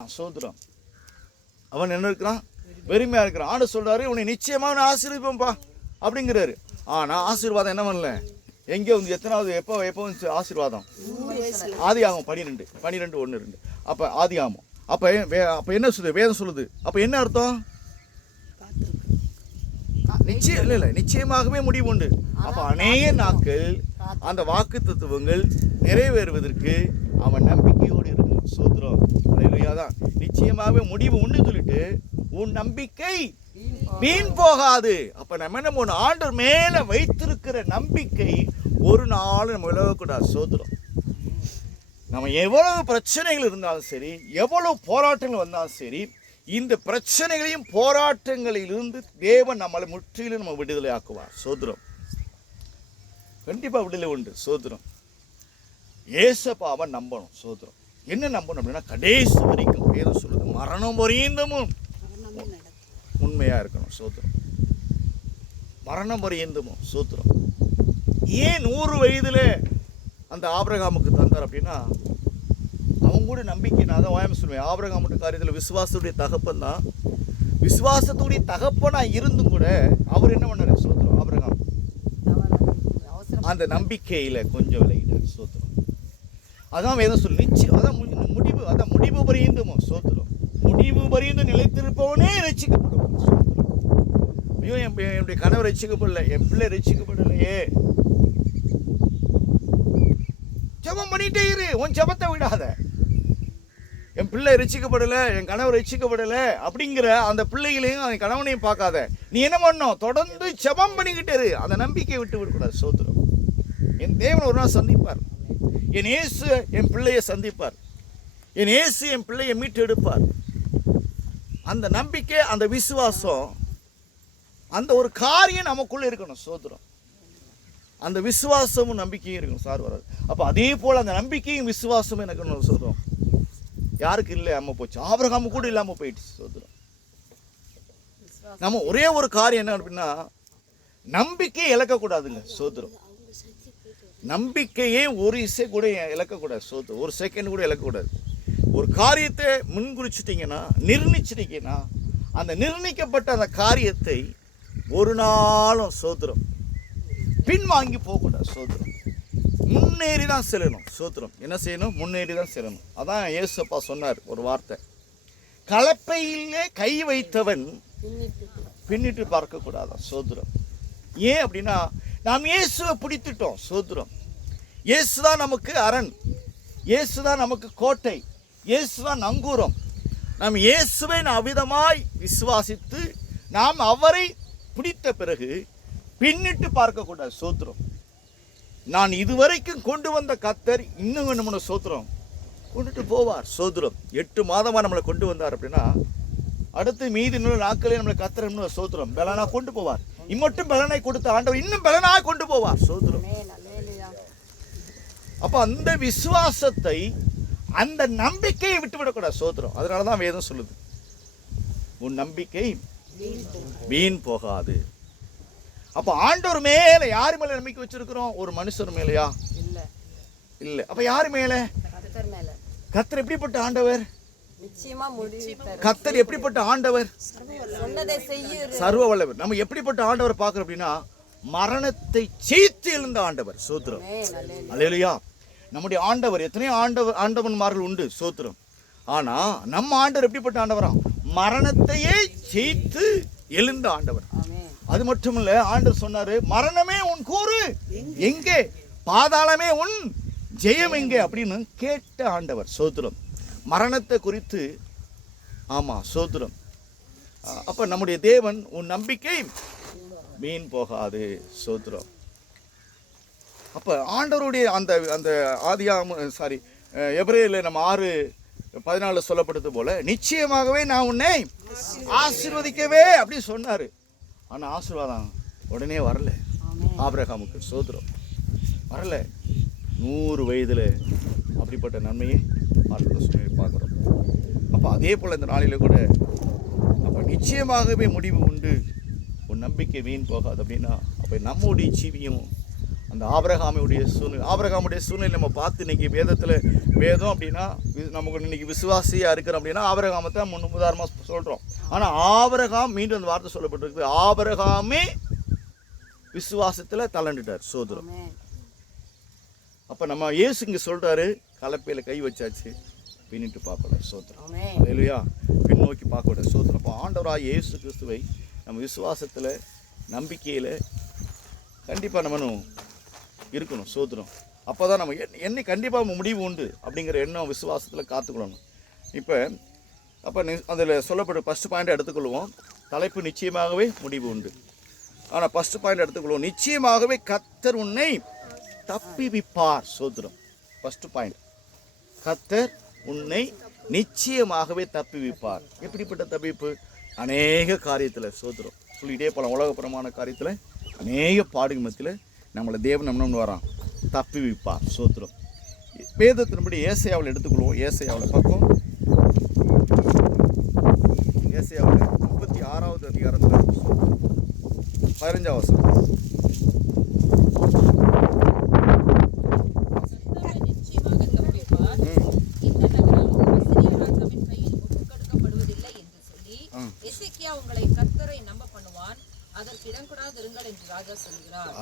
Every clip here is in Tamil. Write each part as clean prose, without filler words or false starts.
சோதரம் அவன் என்ன இருக்கிறான், வெறுமையா இருக்கிறான். ஆண்டு சொல்றாரு, உன்னை நிச்சயமா நான் ஆசீர்வதிப்பேன்பா அப்படிங்கிறாரு. ஆனா ஆசீர்வாதம் என்ன பண்ணல, எங்கே வந்து எத்தனாவது எப்போ வந்து ஆசீர்வாதம்? ஆதியாகமம் 12:1-2. அப்ப ஆதியாகமம் அப்ப என்ன சொல்லுது, வேதம் சொல்லுது. அப்ப என்ன அர்த்தம்? நிச்சயம் இல்ல, நிச்சயமாகவே முடிவு உண்டு. அப்ப அநேக நாட்கள் அந்த வாக்கு தத்துவங்கள் நிறைவேறுவதற்கு அவன் நம்பிக்கையோடு இருக்கணும். சோதரம் தான் நிச்சயமாகவே முடிவு உண்டு சொல்லிட்டு உன் நம்பிக்கை வீண் போகாது. அப்ப நம்ம என்ன பண்ணணும், ஆண்டவர் மேல வைத்திருக்கிற நம்பிக்கை ஒரு நாள் நம்ம விலகக்கூடாது. சோதரம் நம்ம எவ்வளவு பிரச்சனைகள் இருந்தாலும் சரி, எவ்வளவு போராட்டங்கள் வந்தாலும் சரி, இந்த பிரச்சனைகளையும் போராட்டங்களிலிருந்து தேவன் நம்மளை முற்றிலும் நம்ம விடுதலை ஆக்குவார். சோதரம் கண்டிப்பா விடுதலை உண்டு. சோதரம் ஏசப்பாவை நம்பணும். சோதரம் என்ன நம்பணும் அப்படின்னா, கடைசி வரைக்கும் வேதம் சொல்லுது, மரணம் வரையந்தமும் உண்மையா இருக்கணும். சோதரம் மரணம் வரையந்தமும். சோதரம் ஏன் 100 வயதுல அந்த ஆபிரகாமுக்கு தந்தார் அப்படின்னா, அவங்க கூட நம்பிக்கை. நான் தான் வாயம் சொல்லுவேன், ஆபிரகாமுடைய காரியத்தில் விசுவாசத்துடைய தகப்பன் தான். விசுவாசத்துடைய தகப்பனா இருந்தும் கூட அவர் என்ன பண்ணார்? சோதரம் ஆபிரகாம் அந்த நம்பிக்கையில கொஞ்சம் விலகிட்டார். சோதரம் அதான் வேதம் சொல்லி நிச்சயம், அதான் முடிவு பரியந்தமோ. சோதரம் முடிவு பரியந்தம் நிலைத்திருப்பவனே ரட்சிக்கப்படுவான். சோதரம் ஐயோ, என்னுடைய கணவர் ரட்சிக்கப்படல, என் பிள்ளை ரட்சிக்கப்படலையே, ஜெபம் பண்ணிட்டே இரு, உன் ஜெபத்தை விடாத. என் பிள்ளை ரட்சிக்கப்படல, என் கணவர் ரட்சிக்கப்படல அப்படிங்கிற அந்த பிள்ளைகளையும் அந்த கணவனையும் பார்க்காத. நீ என்ன பண்ணணும், தொடர்ந்து ஜெபம் பண்ணிக்கிட்டே இரு. அந்த நம்பிக்கையை விட்டு விடக்கூடாது. சோதரம் என் தேவன் ஒரு நாள் சந்திப்பார். என் இயேசு என் பிள்ளையை சந்திப்பார். என் இயேசு என் பிள்ளையை மீட்டு எடுப்பார். அந்த நம்பிக்கை, அந்த விசுவாசம், அந்த ஒரு காரியம் நமக்குள்ள இருக்கணும். சோதரம் அந்த விசுவாசமும் நம்பிக்கையும் இருக்கணும். சார் வராது. அப்போ அதே போல் அந்த நம்பிக்கையும் விசுவாசமும் எனக்கு சொல்கிறோம். யாருக்கு இல்லை அம்மா போச்சு, ஆபிரகாமு கூட இல்லாமல் போயிடுச்சு. சோதரம் நம்ம ஒரே ஒரு காரியம் என்ன அப்படின்னா, நம்பிக்கையை இழக்கக்கூடாதுங்க. சோதரம் நம்பிக்கையே ஒரு இசை கூட இழக்கக்கூடாது. சோதரம் ஒரு செகண்ட் கூட இழக்கக்கூடாது. ஒரு காரியத்தை முன்குறிச்சிட்டிங்கன்னா, நிர்ணயிச்சிட்டிங்கன்னா, அந்த நிர்ணயிக்கப்பட்ட அந்த காரியத்தை ஒரு நாளும் சோதரம் பின்வாங்கி போகக்கூடாது. சோதரம் முன்னேறி தான் செல்லணும். சோதரம் என்ன செய்யணும், முன்னேறி தான் செல்லணும். அதான் ஏசப்பா சொன்னார் ஒரு வார்த்தை, கலப்பையிலே கை வைத்தவன் பின்னிட்டு பார்க்கக்கூடாதான். சோதரம் ஏன் அப்படின்னா, நாம் இயேசுவை பிடித்துட்டோம். சோதரம் இயேசுதான் நமக்கு அரண், இயேசுதான் நமக்கு கோட்டை, இயேசுதான் நங்கூரம். நாம் இயேசுவை அவ்விதமாய் விசுவாசித்து நாம் அவரை பிடித்த பிறகு பின்னிட்டு பார்க்கக்கூடாது. சோத்திரம் நான் இதுவரைக்கும் கொண்டு வந்த கர்த்தர் இன்னும் நம்மளோட சோத்திரம் கொண்டுட்டு போவார். சோத்திரம் 8 மாதமாக நம்மளை கொண்டு வந்தார் அப்படின்னா, அடுத்து மீதி 100 நாட்களே நம்மளை கர்த்தர் சோத்திரம் பலனா கொண்டு போவார். இம்மட்டும் பலனை கொடுத்த ஆண்டவர் இன்னும் பலனாக கொண்டு போவார். சோத்திரம் அப்ப அந்த விசுவாசத்தை, அந்த நம்பிக்கையை விட்டுவிடக்கூடாது. சோத்திரம் அதனாலதான் வேதம் சொல்லுது, உன் நம்பிக்கை வீண் போகாது. அப்ப ஆண்டவர் மேல யாரு மேல நம்பிக்கை வச்சிருக்கிறோம்? ஒரு மனுஷர் மேலையா? இல்ல. அப்ப யாரு மேல? கர்த்தர் எப்படிப்பட்ட ஆண்டவர்? கர்த்தர் எப்படிப்பட்ட ஆண்டவர்? சர்வ வல்லவர். நம்ம எப்படிப்பட்ட ஆண்டவர் பார்க்கிறோம் அப்படின்னா, மரணத்தை ஜெயித்து எழுந்த ஆண்டவர். சோத்திரம் அல்லேலூயா. நம்முடைய ஆண்டவர், எத்தனையோ ஆண்டவன்மார்கள் உண்டு. சோத்திரம் ஆனா நம்ம ஆண்டவர் எப்படிப்பட்ட ஆண்டவரா? மரணத்தையே ஜெயித்து எழுந்த ஆண்டவர். அது மட்டுமில்ல, ஆண்டவர் சொன்னாரு, மரணமே உன் கூறு எங்கே, பாதாளமே உன் ஜெயம் எங்கே அப்படின்னு கேட்ட ஆண்டவர். சோத்திரம் மரணத்தை குறித்து. ஆமா சோத்திரம். அப்ப நம்முடைய தேவன், உன் நம்பிக்கை வீண் போகாது. சோத்திரம் அப்ப ஆண்டவருடைய அந்த அந்த எபிரேயர்ல நம்ம 6:14 சொல்லப்படுது போல, நிச்சயமாகவே நான் உன்னை ஆசீர்வதிக்கவே அப்படி சொன்னாரு. ஆனா ஆசீர்வாதம் உடனே வரல ஆபிரகாமுக்கு. சோத்திரம் வரல. 100 வயதுல அப்படிப்பட்ட நன்மையை பார்க்கிறோம். அப்ப அதே போல இந்த நாளில கூட அப்ப நிச்சயமாகவே முடிவு உண்டு, உன் நம்பிக்கை வீண் போகாது அப்படின்னா, அப்ப நம்முடைய ஜீவியமும் அந்த ஆபிரகாமுடைய சூழ்நிலை நம்ம பார்த்து இன்னைக்கு வேதம் அப்படின்னா நமக்கு இன்னைக்கு விசுவாசியாக இருக்கிறோம் அப்படின்னா ஆபிரகாமை தான் உதாரணமாக சொல்கிறோம். ஆனால் ஆபிரகாம், மீண்டும் அந்த வார்த்தை சொல்லப்பட்டிருக்குது, ஆபிரகாமே விசுவாசத்தில் தளண்டுட்டார். சோதரம். அப்போ நம்ம இயேசு இங்கே சொல்கிறாரு, கலப்பையில் கை வச்சாச்சு, பின்னிட்டு பார்க்கல. சோத்திரம். இல்லையா? பின்னோக்கி பார்க்கக்கூட. சோத்திரம். அப்போ ஆண்டவராக இயேசு கிறிஸ்துவை நம்ம விசுவாசத்தில், நம்பிக்கையில் கண்டிப்பாக நம்மளும் இருக்கணும். சோத்திரம். அப்போ தான் நம்ம என்னை கண்டிப்பாக முடிவு உண்டு அப்படிங்கிற எண்ணம் விசுவாசத்தில் காத்துக்கொள்ளணும். அப்போ அதில் சொல்லப்பட்ட ஃபஸ்ட்டு பாயிண்ட் எடுத்துக்கொள்வோம். தலைப்பு நிச்சயமாகவே முடிவு உண்டு. ஆனால் ஃபஸ்ட்டு பாயிண்ட் எடுத்துக்கொள்வோம், நிச்சயமாகவே கர்த்தர் உன்னை தப்பிவிப்பார். சோத்திரம். ஃபஸ்ட்டு பாயிண்ட், கர்த்தர் உன்னை நிச்சயமாகவே தப்பிவிப்பார். எப்படிப்பட்ட தப்பிப்பு? அநேக காரியத்தில். சோத்திரம். சொல்லிகிட்டே போகலாம். உலகப்புறமான காரியத்தில், அநேக பாடுகள் மத்தியில் நம்மளை தேவன் நம்ம வரான், தப்பிவிப்பார். சோத்திரம். வேதத்தின்படி ஏசாயாவில் எடுத்துக்கொள்வோம். ஏசாயாவில் பக்கம், ஏசாயாவில் 36வது அதிகாரத்தில் 15வது வசனம்.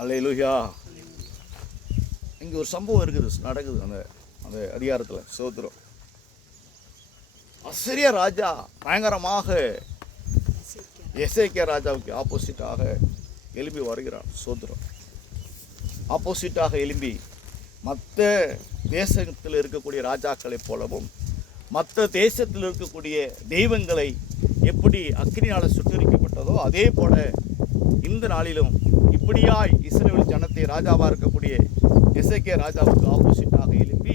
அல்லேலூயா. இங்க ஒரு சம்பவம் இருக்குது, நடக்குது அந்த அதிகாரத்தில். சோத்திரம். அசீரியா ராஜா பயங்கரமாக எசேக்கியா ராஜாவுக்கு ஆப்போசிட்டாக எழும்பி வருகிறான். சோத்திரம். ஆப்போசிட்டாக எழும்பி மற்ற தேசத்தில் இருக்கக்கூடிய ராஜாக்களைப் போலவும், மற்ற தேசத்தில் இருக்கக்கூடிய தெய்வங்களை எப்படி அக்கினியால் சுட்டரிக்கப்பட்டதோ அதே போல இந்த நாளிலும் இப்படியாய் இஸ்ரவேல் ஜனத்தை ராஜாவாக இருக்கக்கூடிய எசேக்கியா ராஜாவுக்கு ஆப்போசிட்டாக எழுப்பி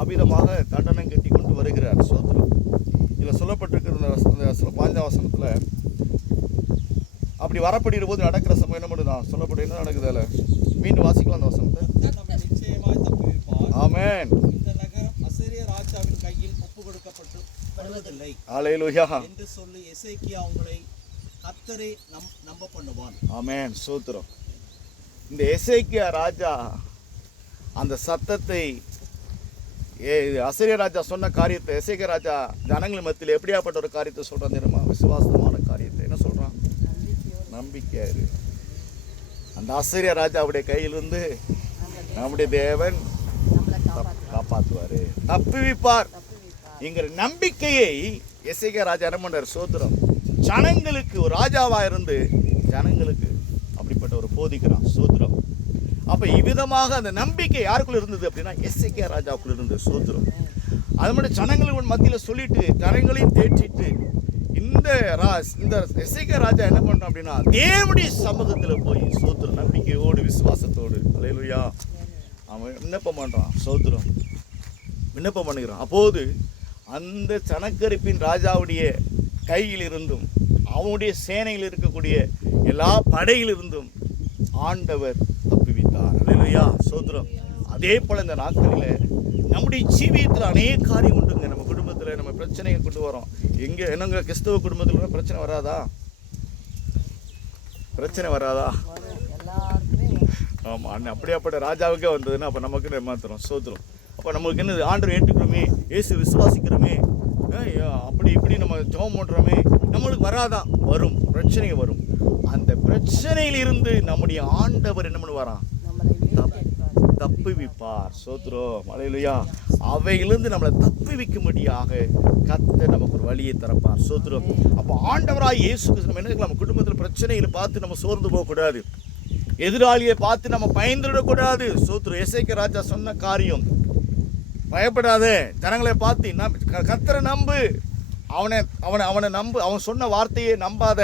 அவ்விதமாக தண்டனை கட்டி கொண்டு வருகிறார். சோத்திரம். இதில் சொல்லப்பட்டிருக்கிற அந்த 15வது வசனத்தில் அப்படி வரப்படுகிற போது நடக்கிற சமயம் என்ன பண்ணுதான் சொல்லப்பட்டு என்ன நடக்குது? அதில் மீண்டும் வாசிக்கலாம் அந்த வசனத்தை. ஆமென். இந்த நகரம் அசீரிய ராஜாவின் கையில் ஒப்பு கொடுக்கப்படுவதில்லை என்று சொல்லி எசேக்கியா உங்களை கர்த்தரே நம்ப பண்ணுவான். ஆமென். சோத்திரம். இந்த எசேக்கியா ராஜா அந்த சத்தத்தை, அசீரிய ராஜா சொன்ன காரியத்தை எசேக்கியா ராஜா ஜனங்கள் மத்தியில் எப்படியாப்பட்ட ஒரு காரியத்தை சொல்றான் தெரியுமா? விசுவாசமான காரியத்தை. என்ன சொல்றான்? நம்பிக்கையாரு. அந்த அசீரிய ராஜாவுடைய கையிலிருந்து நம்முடைய தேவன் காப்பாற்றுவாரு, தப்புவிப்பார் என்கிற நம்பிக்கையை எசேக்கியா ராஜா என்ன பண்றார்? சோத்திரம். ஜனங்களுக்கு ஒரு ராஜாவா இருந்து ஜனங்களுக்கு அப்படிப்பட்ட ஒரு போதிக்கிறான். சோத்திரம். அப்ப இவ்விதமாக அந்த நம்பிக்கை யாருக்குள்ள இருந்தது அப்படின்னா எசேக்கியா ராஜாவுக்குள்ள இருந்தது. சோத்திரம். அது மட்டும் ஜனங்களுக்கு மத்தியில் சொல்லிட்டு ஜனங்களையும் தேற்றிட்டு இந்த எசேக்கியா ராஜா என்ன பண்றான் அப்படின்னா தேவனுடைய சமூகத்தில் போய் சோத்திரம் நம்பிக்கையோடு விசுவாசத்தோடு அல்லேலூயா அவன் விண்ணப்பம் பண்றான். சோத்திரம். விண்ணப்பம் பண்ணுகிறான். அப்போது அந்த சனக்கரிப்பின் ராஜாவுடைய கையில் இருந்தும் அவனுடைய சேனையில் இருக்கக்கூடிய எல்லா படையிலிருந்தும் ஆண்டவர் தப்புவித்தார். அல்லேலூயா. சோத்திரம். அதே போல இந்த நாட்களில் நம்முடைய ஜீவியத்தில் அநேக காரியம் உண்டுங்க. நம்ம குடும்பத்தில் நம்ம பிரச்சனையை கொண்டு வரோம். எங்கே என்னங்க கிறிஸ்தவ குடும்பத்தில் பிரச்சனை வராதா? பிரச்சனை வராதா? ஆமாம். அண்ணன் அப்படியாப்பட்ட ராஜாவுக்கே வந்ததுன்னா அப்போ நமக்கு ஏமாத்துறோம். சோத்திரம். அப்போ நம்மளுக்கு என்னது? ஆண்டவர் ஏற்றுக்கிறோமே, இயேசு விசுவாசிக்கிறோமே, அப்படி இப்படி நம்ம ஜெபம் பண்ணுறோமே, நம்மளுக்கு வராதா? வரும். பிரச்சனை வரும். அந்த பிரச்சனையில் இருந்து நம்முடைய ஆண்டவர் என்ன பண்ணுவாராம்? தப்புவிப்பார். சோத்திரம். அல்லேலூயா. அவையிலிருந்து நம்மளை தப்புவிக்கும்படியாக கர்த்தர் நமக்கு ஒரு வழியை திறப்பார். சோத்திரம். அப்போ ஆண்டவராய் இயேசு கிறிஸ்து நம்ம என்ன, நம்ம குடும்பத்தில் பிரச்சனைகளை பார்த்து நம்ம சோர்ந்து போகக்கூடாது, எதிராளியை பார்த்து நம்ம பயந்துடக்கூடாது. சோத்திரம். எசேக்கியா ராஜா சொன்ன காரியம், பயப்படாத, ஜனங்களை பார்த்து கர்த்தரை நம்பு, அவனை நம்பு, அவன் சொன்ன வார்த்தையை நம்பாத,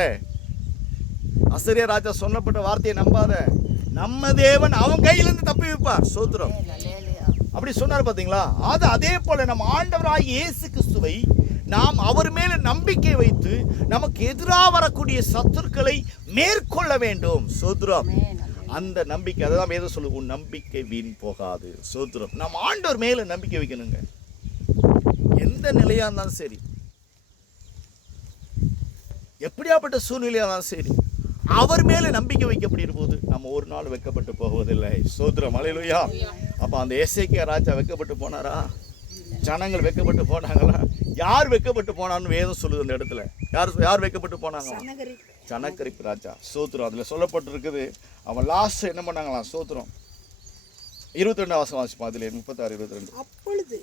அசீரியா ராஜா சொன்னப்பட்ட வார்த்தையை நம்பாத, நம்ம தேவன் அவன் கையிலிருந்து தப்பி வைப்பார். சோத்திரம். அப்படி சொன்னார் பாத்தீங்களா? அதே போல நம்ம ஆண்டவராகிய இயேசு கிறிஸ்துவை நாம் அவர் மேல நம்பிக்கை வைத்து நமக்கு எதிராக வரக்கூடிய சத்துருக்களை மேற்கொள்ள வேண்டும். சோத்திரம். அந்த நம்பிக்கை, அதான் வேதம் சொல்லுது, உன் நம்பிக்கை வீண் போகாது. சோத்திரம். நம்ம ஆண்டவர் மேல நம்பிக்கை வைக்கணுங்க. எந்த நிலையா இருந்தாலும் சரி, எப்படியாப்பட்ட சூழ்நிலையா இருந்தாலும் சரி, அவர் மேல நம்பிக்கை வைக்கப்படுகிற போது நம்ம ஒரு நாள் வெட்கப்பட்டு போவதில்லை. ஸ்தோத்திரம், அல்லேலூயா. அப்ப அந்த எசேக்கியா ராஜா வெட்கப்பட்டு போனாரா? ஜனங்கள் வெட்கப்பட்டு போனாங்களா? யார் வெட்கப்பட்டு போனான்னு வேதம் சொல்லுது அந்த இடத்துல. யார் வெட்கப்பட்டு போனாங்களா? சனகரிப்பு ராஜா. ஸ்தோத்திரம். அதுல சொல்லப்பட்டிருக்குது, அவன் லாஸ்ட் என்ன பண்ணாங்களாம்? ஸ்தோத்திரம். 22 வாசிப்போம். அதுல 36 22. அப்பொழுது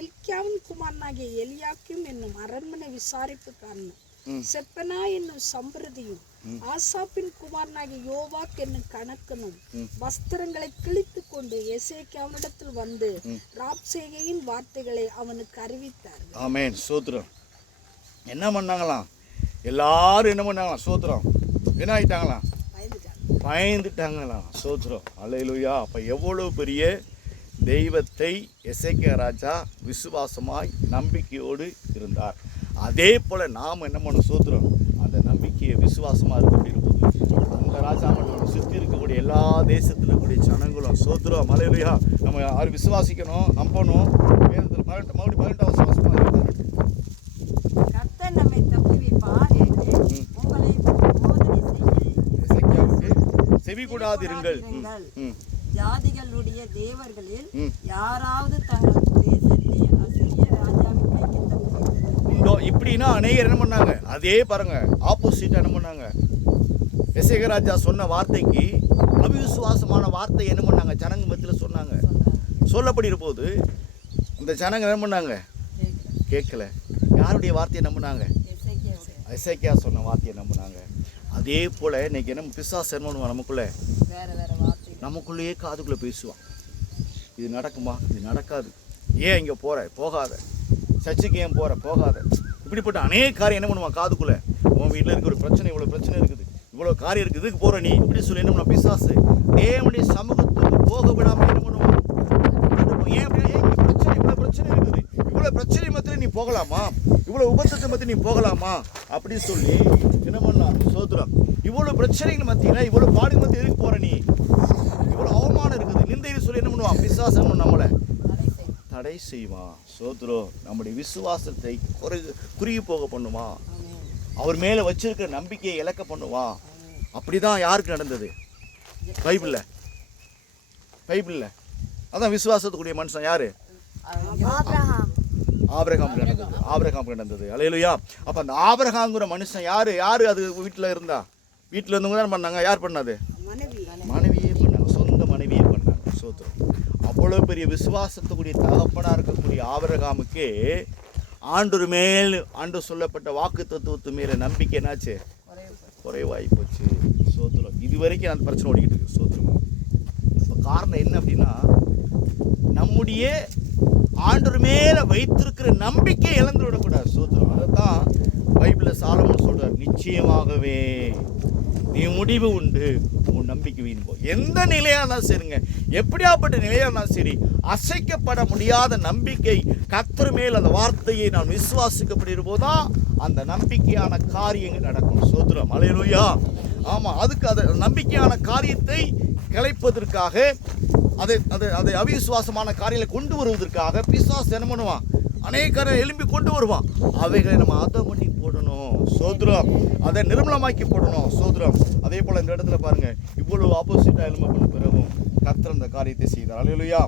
இல்க்கியாவின் குமாரனாகிய எலியாக்கிம் என்னும் அரண்மனை விசாரிப்புக்காரனும் செப்பனா என்னும் சம்பிரதியும் ஆசாப்பின் குமாரனாகிய யோவாக் என்னும் கணக்கனும் வஸ்திரங்களை கிழித்து கொண்டு எசேக்கியாவினிடத்தில் வந்து ராப்சேகையின் வார்த்தைகளை அவனுக்கு அறிவித்தார்கள். ஆமென். ஸ்தோத்திரம். என்ன பண்ணாங்களாம்? எல்லாரும் என்ன பண்ணாங்களாம்? ஸ்தோத்திரம். என்ன ஆயிட்டாங்களாம்? பயந்துட்டாங்களாம். ஸ்தோத்திரம், அல்லேலூயா. அப்ப எவ்வளவு பெரிய தெய்வத்தை எசேக்கியா ராஜா விசுவாசமாய் நம்பிக்கையோடு இருந்தார். அதே போல நாம் என்ன பண்ண? ஸ்தோத்திரம். அந்த நம்பிக்கையை விசுவாசமா இருக்கக்கூடிய போது அந்த ராஜா மட்டும் சுற்றி இருக்கக்கூடிய எல்லா தேசத்தில் இருக்கக்கூடிய ஜனங்களும் ஸ்தோத்திரம், அல்லேலூயா, நம்ம யாரும் விசுவாசிக்கணும், நம்பணும். வேதத்தில் 18 வாசிப்போம். கர்த்தர் நம்மை தப்புவிப்பார் என்று உங்களை போதனை எசேக்கியாவுக்கு செவி கூடாதிருங்கள். ஜாதிகளுடைய தேவர்களில் யாராவது தங்கள் தேசத்தை அசீரிய ராஜாவின் கைக்கு தப்புவித்தது உண்டோ? இப்படின்னா அநேகர் என்ன பண்ணாங்க? அதே பாருங்க, ஆப்போசிட்டா என்ன பண்ணாங்க? எசேக்கியா ராஜா சொன்ன வார்த்தைக்கு அவிசுவாசமான வார்த்தை என்ன பண்ணாங்க? ஜனங்க மத்தியில் சொன்னாங்க. சொல்லப்படுகிற போது இந்த ஜனங்க என்ன பண்ணாங்க? கேட்கல. யாருடைய வார்த்தையை நம்பினாங்க? எசேக்கியா சொன்ன வார்த்தையை நம்பினாங்க. அதே போல இன்னைக்கு என்ன பிசாசு என்ன பண்ணுவான்? நமக்குள்ளேயே காதுக்குள்ளே பேசுவான். இது நடக்குமா? இது நடக்காது. ஏன் இங்கே போகிற? போகாத. சர்ச்சுக்கு ஏன் போகிற? போகாத. இப்படிப்பட்ட அநேக காரியம் என்ன பண்ணுவான் காதுக்குள்ளே? உன் வீட்டில் இருக்க ஒரு பிரச்சனை, இவ்வளோ பிரச்சனை இருக்குது, இவ்வளோ காரியம் இருக்குது, இதுக்கு போகிற நீ இப்படி சொல்லி என்ன பண்ண? பிசாசு தேவனுடைய சமூகத்துக்கு போக விடாமல் என்ன பண்ணுவான்? ஏன் இங்கே பிரச்சனை, இவ்வளோ பிரச்சனை இருக்குது, இவ்வளோ பிரச்சனை மத்தியில் நீ போகலாமா? இவ்வளோ உபத்திரத்தை மத்தியில் நீ போகலாமா அப்படின்னு சொல்லி என்ன பண்ணலாம்? ஸ்தோத்திரம். இவ்வளோ பிரச்சனைகள் மத்தியில், இவ்வளோ பாடு மத்தியில் எதுக்கு போகிற நீ? இவ்வளோ அவமானம் இருக்குது, நிந்தைன்னு சொல்லி என்ன பண்ணுவான்? பிசாசு நம்மளை தடை செய்வான். ஸ்தோத்திரம். நம்முடைய விசுவாசத்தை குறுகி போக பண்ணுவான். அவர் மேலே வச்சிருக்கிற நம்பிக்கையை இழக்க பண்ணுவான். அப்படிதான் யாருக்கு நடந்தது? பைபிளில் அதான் விசுவாசத்துக்குரிய மனுஷன் யாரு? ஆபிரகாம் நடந்தது. அல்லேலூயா. அப்ப அந்த ஆபிரகாம்ங்கிற மனுஷன் யாரு? அது வீட்டில் இருந்தா? வீட்டில் இருந்தவங்க தான் பண்ணாங்க. யார் பண்ணாது? மனைவியே பண்ணாங்க. சொந்த மனைவியே பண்ணாங்க. ஸ்தோத்திரம். அவ்வளோ பெரிய விசுவாசத்துக்குரிய தகப்பனா இருக்கக்கூடிய ஆபிரகாமுக்கு ஆண்டு சொல்லப்பட்ட வாக்கு தத்துவத்து மேல நம்பிக்கை என்னாச்சு? குறைவாகி போச்சு. ஸ்தோத்திரம். இது வரைக்கும் அந்த பிரச்சனை ஓடிக்கிட்டு இருக்கு. ஸ்தோத்திரம். இப்போ காரணம் என்ன அப்படின்னா, நம்முடைய ஆண்டவர் மேல வைத்திருக்கிற நம்பிக்கை இழந்து விடக்கூடாது. ஸ்தோத்திரம். அதைத்தான் பைபிளில் சாலமோன் சொல்றார், நிச்சயமாகவே நீ முடிவு உண்டு, உன் நம்பிக்கை வீண் போ. எந்த நிலையா இருந்தாலும் சரிங்க, எப்படியாப்பட்ட நிலையா இருந்தாலும் சரி, அசைக்கப்பட முடியாத நம்பிக்கை கர்த்தர் மேல் அந்த வார்த்தையை நான் விசுவாசிக்கப்படுகிற போதுதான் அந்த நம்பிக்கையான காரியங்கள் நடக்கும். ஸ்தோத்திரம், அல்லேலூயா. ஆமா, அதுக்கு அந்த நம்பிக்கையான காரியத்தை கிளைப்பதற்காக, அதை அவிசுவாசமான காரியங்களை கொண்டு வருவதற்காக பிசாசு என்ன பண்ணுவான்? அநேக காரியம் எழும்பி கொண்டு வருவான். அவைகளை நம்ம அதை பண்ணி போடணும். ஸ்தோத்திரம். அதை நிர்மலமாக்கி போடணும். ஸ்தோத்திரம். அதே போல இந்த இடத்துல பாருங்க, இவ்வளவு ஆப்போசிட்டா எழும்ப பண்ண பிறகும் கர்த்தர் அந்த காரியத்தை செய்தார். அல்லேலூயா.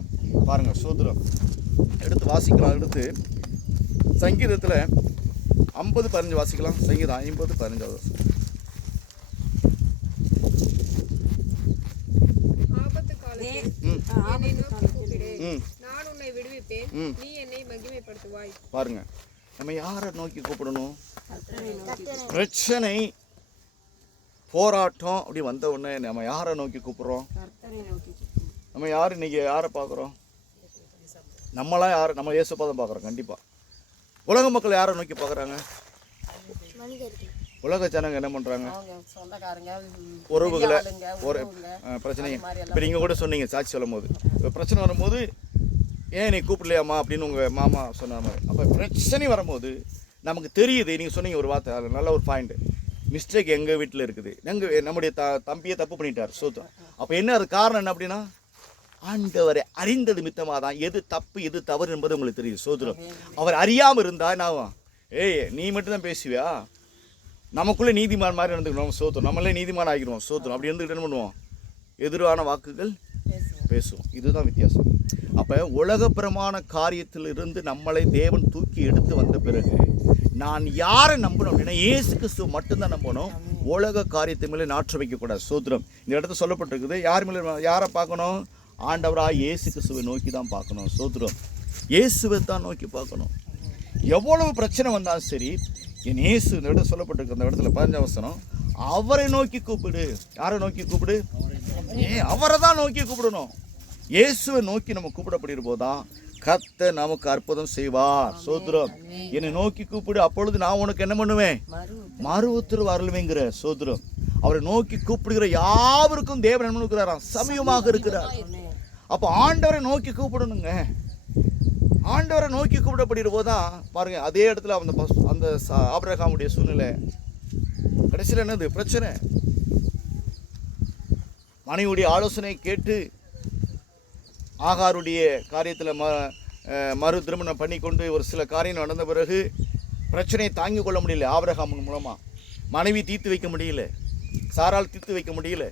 பாருங்க, ஸ்தோத்திரம். எடுத்து வாசிக்கலாம். எடுத்து சங்கீதத்துல 50:15 வாசிக்கலாம். சங்கீதம் 50:15. பாருங்க, நம்ம யாரை நோக்கி கூப்பிடணும்? பிரச்சனை, போராட்டம் அப்படி வந்த உடனே நம்ம யாரை நோக்கி கூப்பிடுறோம்? நம்ம யார் இன்னைக்கு யாரை பார்க்குறோம்? நம்மளாம் யார்? நம்ம இயேசுப்பா தான் பார்க்குறோம். கண்டிப்பாக. உலக மக்கள் யாரை நோக்கி பார்க்குறாங்க? உலக ஜனங்க என்ன பண்ணுறாங்க? உறவுகளை, ஒரு பிரச்சனை. இப்போ நீங்கள் கூட சொன்னீங்க சாட்சி சொல்லும் போது, இப்போ பிரச்சனை வரும்போது ஏன் நீ கூப்பிடலையாம்மா அப்படின்னு உங்கள் மாமா சொன்ன மாதிரி. அப்போ பிரச்சனை வரும்போது நமக்கு தெரியுது. நீங்கள் சொன்னீங்க ஒரு வார்த்தை, அது நல்ல ஒரு பாயிண்ட். மிஸ்டேக் எங்கள் வீட்டில் இருக்குது, நம்முடைய தம்பியை தப்பு பண்ணிட்டார். சோத்தம். அப்போ என்ன அது காரணம் என்ன அப்படின்னா, ஆண்டவரை அறிந்தது மித்தமாக தான் எது தப்பு எது தவறு என்பது உங்களுக்கு தெரியும். சோதரம். அவர் அறியாமல் இருந்தால் நான், ஏய் நீ மட்டும்தான் பேசுவியா, நமக்குள்ளே நீதிமான் மாதிரி இருந்துக்கணும் சோத்திரம், நம்மளே நீதிமான் ஆகிடுவோம் சோத்திரம். அப்படி இருந்துக்கிட்டு என்ன பண்ணுவோம், எதிரான வாக்குகள் பேசுவோம். இதுதான் வித்தியாசம். அப்போ உலகப்பிரமான காரியத்தில் இருந்து நம்மளை தேவன் தூக்கி எடுத்து வந்த பிறகு நான் யாரை நம்பணும் அப்படின்னா இயேசு கிறிஸ்துவ மட்டும்தான் நம்பணும். உலக காரியத்தை மேலே நாற்று வைக்கக்கூடாது சோத்திரம். இந்த இடத்துல சொல்லப்பட்டிருக்குது, யார் மேலே, யாரை பார்க்கணும், ஆண்டவராக இயேசு கிறிஸ்துவை நோக்கி தான் பார்க்கணும் சோத்திரம். இயேசுவை தான் நோக்கி பார்க்கணும். எவ்வளவு பிரச்சனை வந்தாலும் சரி, என் இயேசு, இந்த இடத்துல சொல்லப்பட்டிருக்கு அந்த இடத்துல 15 வசனம், அவரை நோக்கி கூப்பிடு. யாரை நோக்கி கூப்பிடு, அவரை தான் நோக்கி கூப்பிடணும். இயேசுவை நோக்கி நம்ம கூப்பிடப்படுகிற போதுதான் கர்த்தர் நமக்கு அற்புதம் செய்வார் சோத்திரம். என்னை நோக்கி கூப்பிடு, அப்பொழுது நான் உனக்கு என்ன பண்ணுவேன், மறு உத்தரவு அருள்வேங்கிற சோத்திரம். அவரை நோக்கி கூப்பிடுகிற யாவருக்கும் தேவன் என்ன இருக்கிறாராம், சமயமாக இருக்கிறார். அப்போ ஆண்டவரை நோக்கி கூப்பிடணுங்க. ஆண்டவரை நோக்கி கூப்பிடப்படுகிற போதுதான் பாருங்க, அதே இடத்துல அந்த ஆபிரகாமுடைய சூழ்நிலை கடைசியில் என்னது பிரச்சனை. மனைவியுடைய ஆலோசனை கேட்டு ஆகாருடைய காரியத்தில் மறு திருமணம் பண்ணி கொண்டு ஒரு சில காரியம் நடந்த பிறகு பிரச்சனையை தாங்கிக் கொள்ள முடியல. ஆபிரகாமின் மூலமாக மனைவி தீர்த்து வைக்க முடியல, சாரால் தீர்த்து வைக்க முடியல.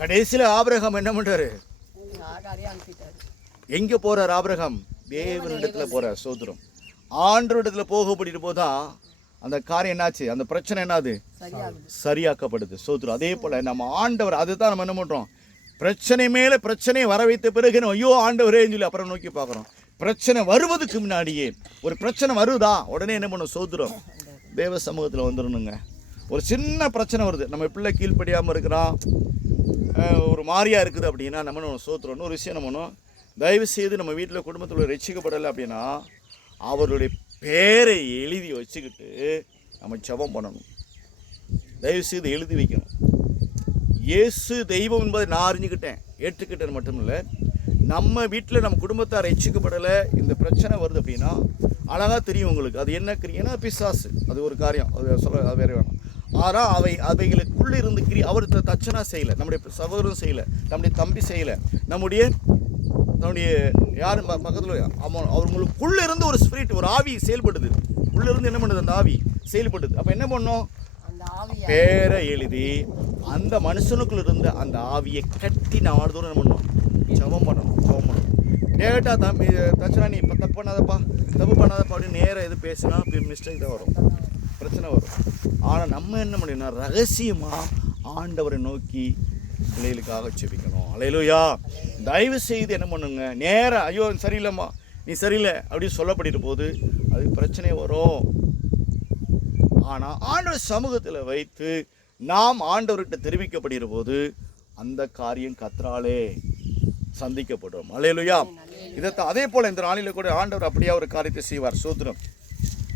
கடைசியில் ஆபிரகாம் என்ன பண்ணுறாரு, எங்கே போகிறார் ஆபிரகாம், தேவனிடத்தில் போகிறார் சோத்திரம். ஆண்டவரிடத்தில் போகப்பட்டு போதான் அந்த காரியம் என்னாச்சு, அந்த பிரச்சனை என்னது, சரியாக்கப்படுது சோத்திரம். அதே போல் நம்ம ஆண்டவர், அதுதான் நம்ம என்ன பண்ணுறோம், பிரச்சனை மேலே பிரச்சனையை வர வைத்த பிறகு ஐயோ ஆண்டவரேன்னு சொல்லி அப்புறம் நோக்கி பார்க்குறோம். பிரச்சனை வருவதுக்கு முன்னாடியே, ஒரு பிரச்சனை வருதா உடனே என்ன பண்ணும் சோத்திரம், தேவ சமூகத்தில் வந்துடணுங்க. ஒரு சின்ன பிரச்சனை வருது, நம்ம பிள்ளை கீழ்ப்படியாமல் இருக்கிறோம், ஒரு மாதிரியாக இருக்குது அப்படின்னா நம்ம சோத்திரம்னு ஒரு விஷயம் நம்ம பண்ணணும். தயவு செய்து நம்ம வீட்டில் குடும்பத்தில் ரட்சிக்கப்படலை அப்படின்னா அவருடைய பேரை எழுதி வச்சுக்கிட்டு நம்ம ஜெபம் பண்ணணும். தயவு செய்து எழுதி வைக்கணும். இயேசு தெய்வம் என்பதை நான் அறிஞ்சுக்கிட்டேன், ஏற்றுக்கிட்டேன் மட்டும் இல்லை, நம்ம வீட்டில் நம்ம குடும்பத்தார் ரட்சிக்கப்படலை, இந்த பிரச்சனை வருது அப்படின்னா அழகாக தெரியும் உங்களுக்கு. அது என்ன கிரியன்னா பிசாசு, அது ஒரு காரியம், அது சொல்ல அது வேறு வேணும். ஆனால் அவைகளுக்குள்ளே இருந்து அவர் தச்சனா செய்யலை, நம்முடைய சகோதரன் செய்யலை, நம்முடைய தம்பி செய்யலை, நம்முடைய யார் பக்கத்தில் அவங்களுக்குள்ளே இருந்து ஒரு ஸ்பிரிட், ஒரு ஆவி செயல்படுது, உள்ளிருந்து என்ன பண்ணுது, அந்த ஆவி செயல்படுது. அப்போ என்ன பண்ணோம், பேரை எழுதி அந்த மனுஷனுக்குள்ள இருந்த அந்த ஆவியை கட்டி நான் தூரம் என்ன பண்ணணும், ஜெபம் பண்ணணும். டேட்டா தம்பி தச்சனா நீ இப்போ தப்பு பண்ணாதப்பா அப்படின்னு நேராக எது பேசினா மிஸ்டேக் தான் வரும், பிரச்சனை வரும். ஆனால் நம்ம என்ன பண்ணணும், ரகசியமாக ஆண்டவரை நோக்கி பிள்ளைகளுக்காக செபிக்கணும். அல்லேலூயா. தயவு செய்து என்ன பண்ணுங்க, நேராக ஐயோ சரியில்லைம்மா நீ சரியில்லை அப்படின்னு சொல்லப்பட்டு போது அது பிரச்சனை வரும். ஆனால் ஆண்டவர் சமூகத்தில் வைத்து நாம் ஆண்டவர்கிட்ட தெரிவிக்கப்படுகிற போது அந்த காரியம் கர்த்தராலே சந்திக்கப்படும். அல்லேலூயா. இதைத்தான் அதே போல் இந்த நாளில் கூட ஆண்டவர் அப்படியா ஒரு காரியத்தை செய்வார் சோத்திரம்.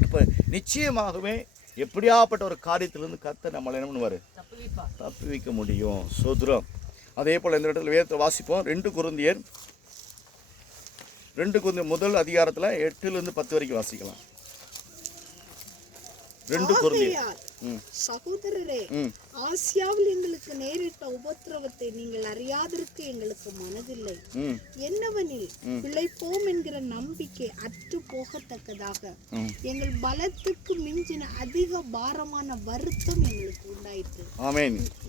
இப்போ நிச்சயமாகவே எப்படியாப்பட்ட ஒரு காரியத்திலிருந்து கர்த்தர் நம்மளை என்ன பண்ணுவார், தப்பி வைக்க முடியும் சோத்திரம். அதே போல் இந்த இடத்துல வேதத்தை வாசிப்போம். 2 கொரிந்தியர் முதல் அதிகாரத்தில் 8-10 வரைக்கும் வாசிக்கலாம். 2 கொரிந்தியர். சகோதரரே, ஆசியாவில் எங்களுக்கு நேரிட்ட உபத்திரவத்தை நீங்கள் அறியாதிருக்க எங்களுக்கு மனதில்லை. என்னவெனில் பிழைப்போம் என்கிற நம்பிக்கை அற்று போகத்தக்கதாக எங்கள் பலத்துக்கு மிஞ்சின அதிக பாரமான வருத்தம் எங்களுக்கு உண்டாயிற்று.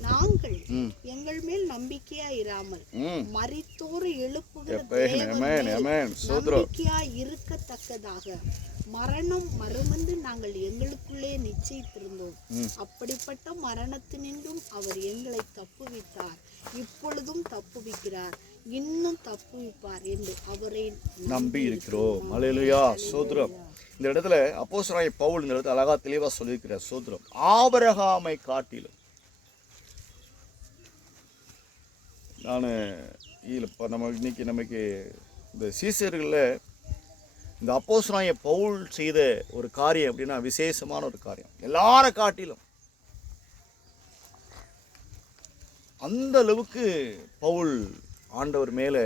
நாங்கள் எங்கள் மேல் நம்பிக்கையா இராமல் மரித்தோரை எழுப்புகிற நம்பிக்கையா இருக்கத்தக்கதாக மரணம் மறுமென்று நாங்கள் எங்களுக்குள்ளே நிச்சயித்திருந்தோம். அப்படிப்பட்ட மரணத்தினின்றும் அவர் எங்களை தப்புவித்தார், இப்பொழுதும் தப்புவிக்கிறார், இன்னும் தப்புவிப்பார் என்று அவரை நம்பி இருக்கிறோம். அல்லேலூயா. சோத்திரம். இந்த இடத்துல அப்போஸ்தலனாகிய பவுல் இந்த இடத்துல அழகா தெளிவா சொல்லியிருக்கிறார் சோத்திரம். ஆபிரகாமை காட்டிலும் நான் இப்போ நம்ம இன்னைக்கு நமக்கு இந்த சீசர்களில் இந்த அப்போஸ்தலனாகிய பவுல் செய்த ஒரு காரியம் அப்படின்னா விசேஷமான ஒரு காரியம். எல்லாரை காட்டிலும் அந்த அளவுக்கு பவுல் ஆண்டவர் மேலே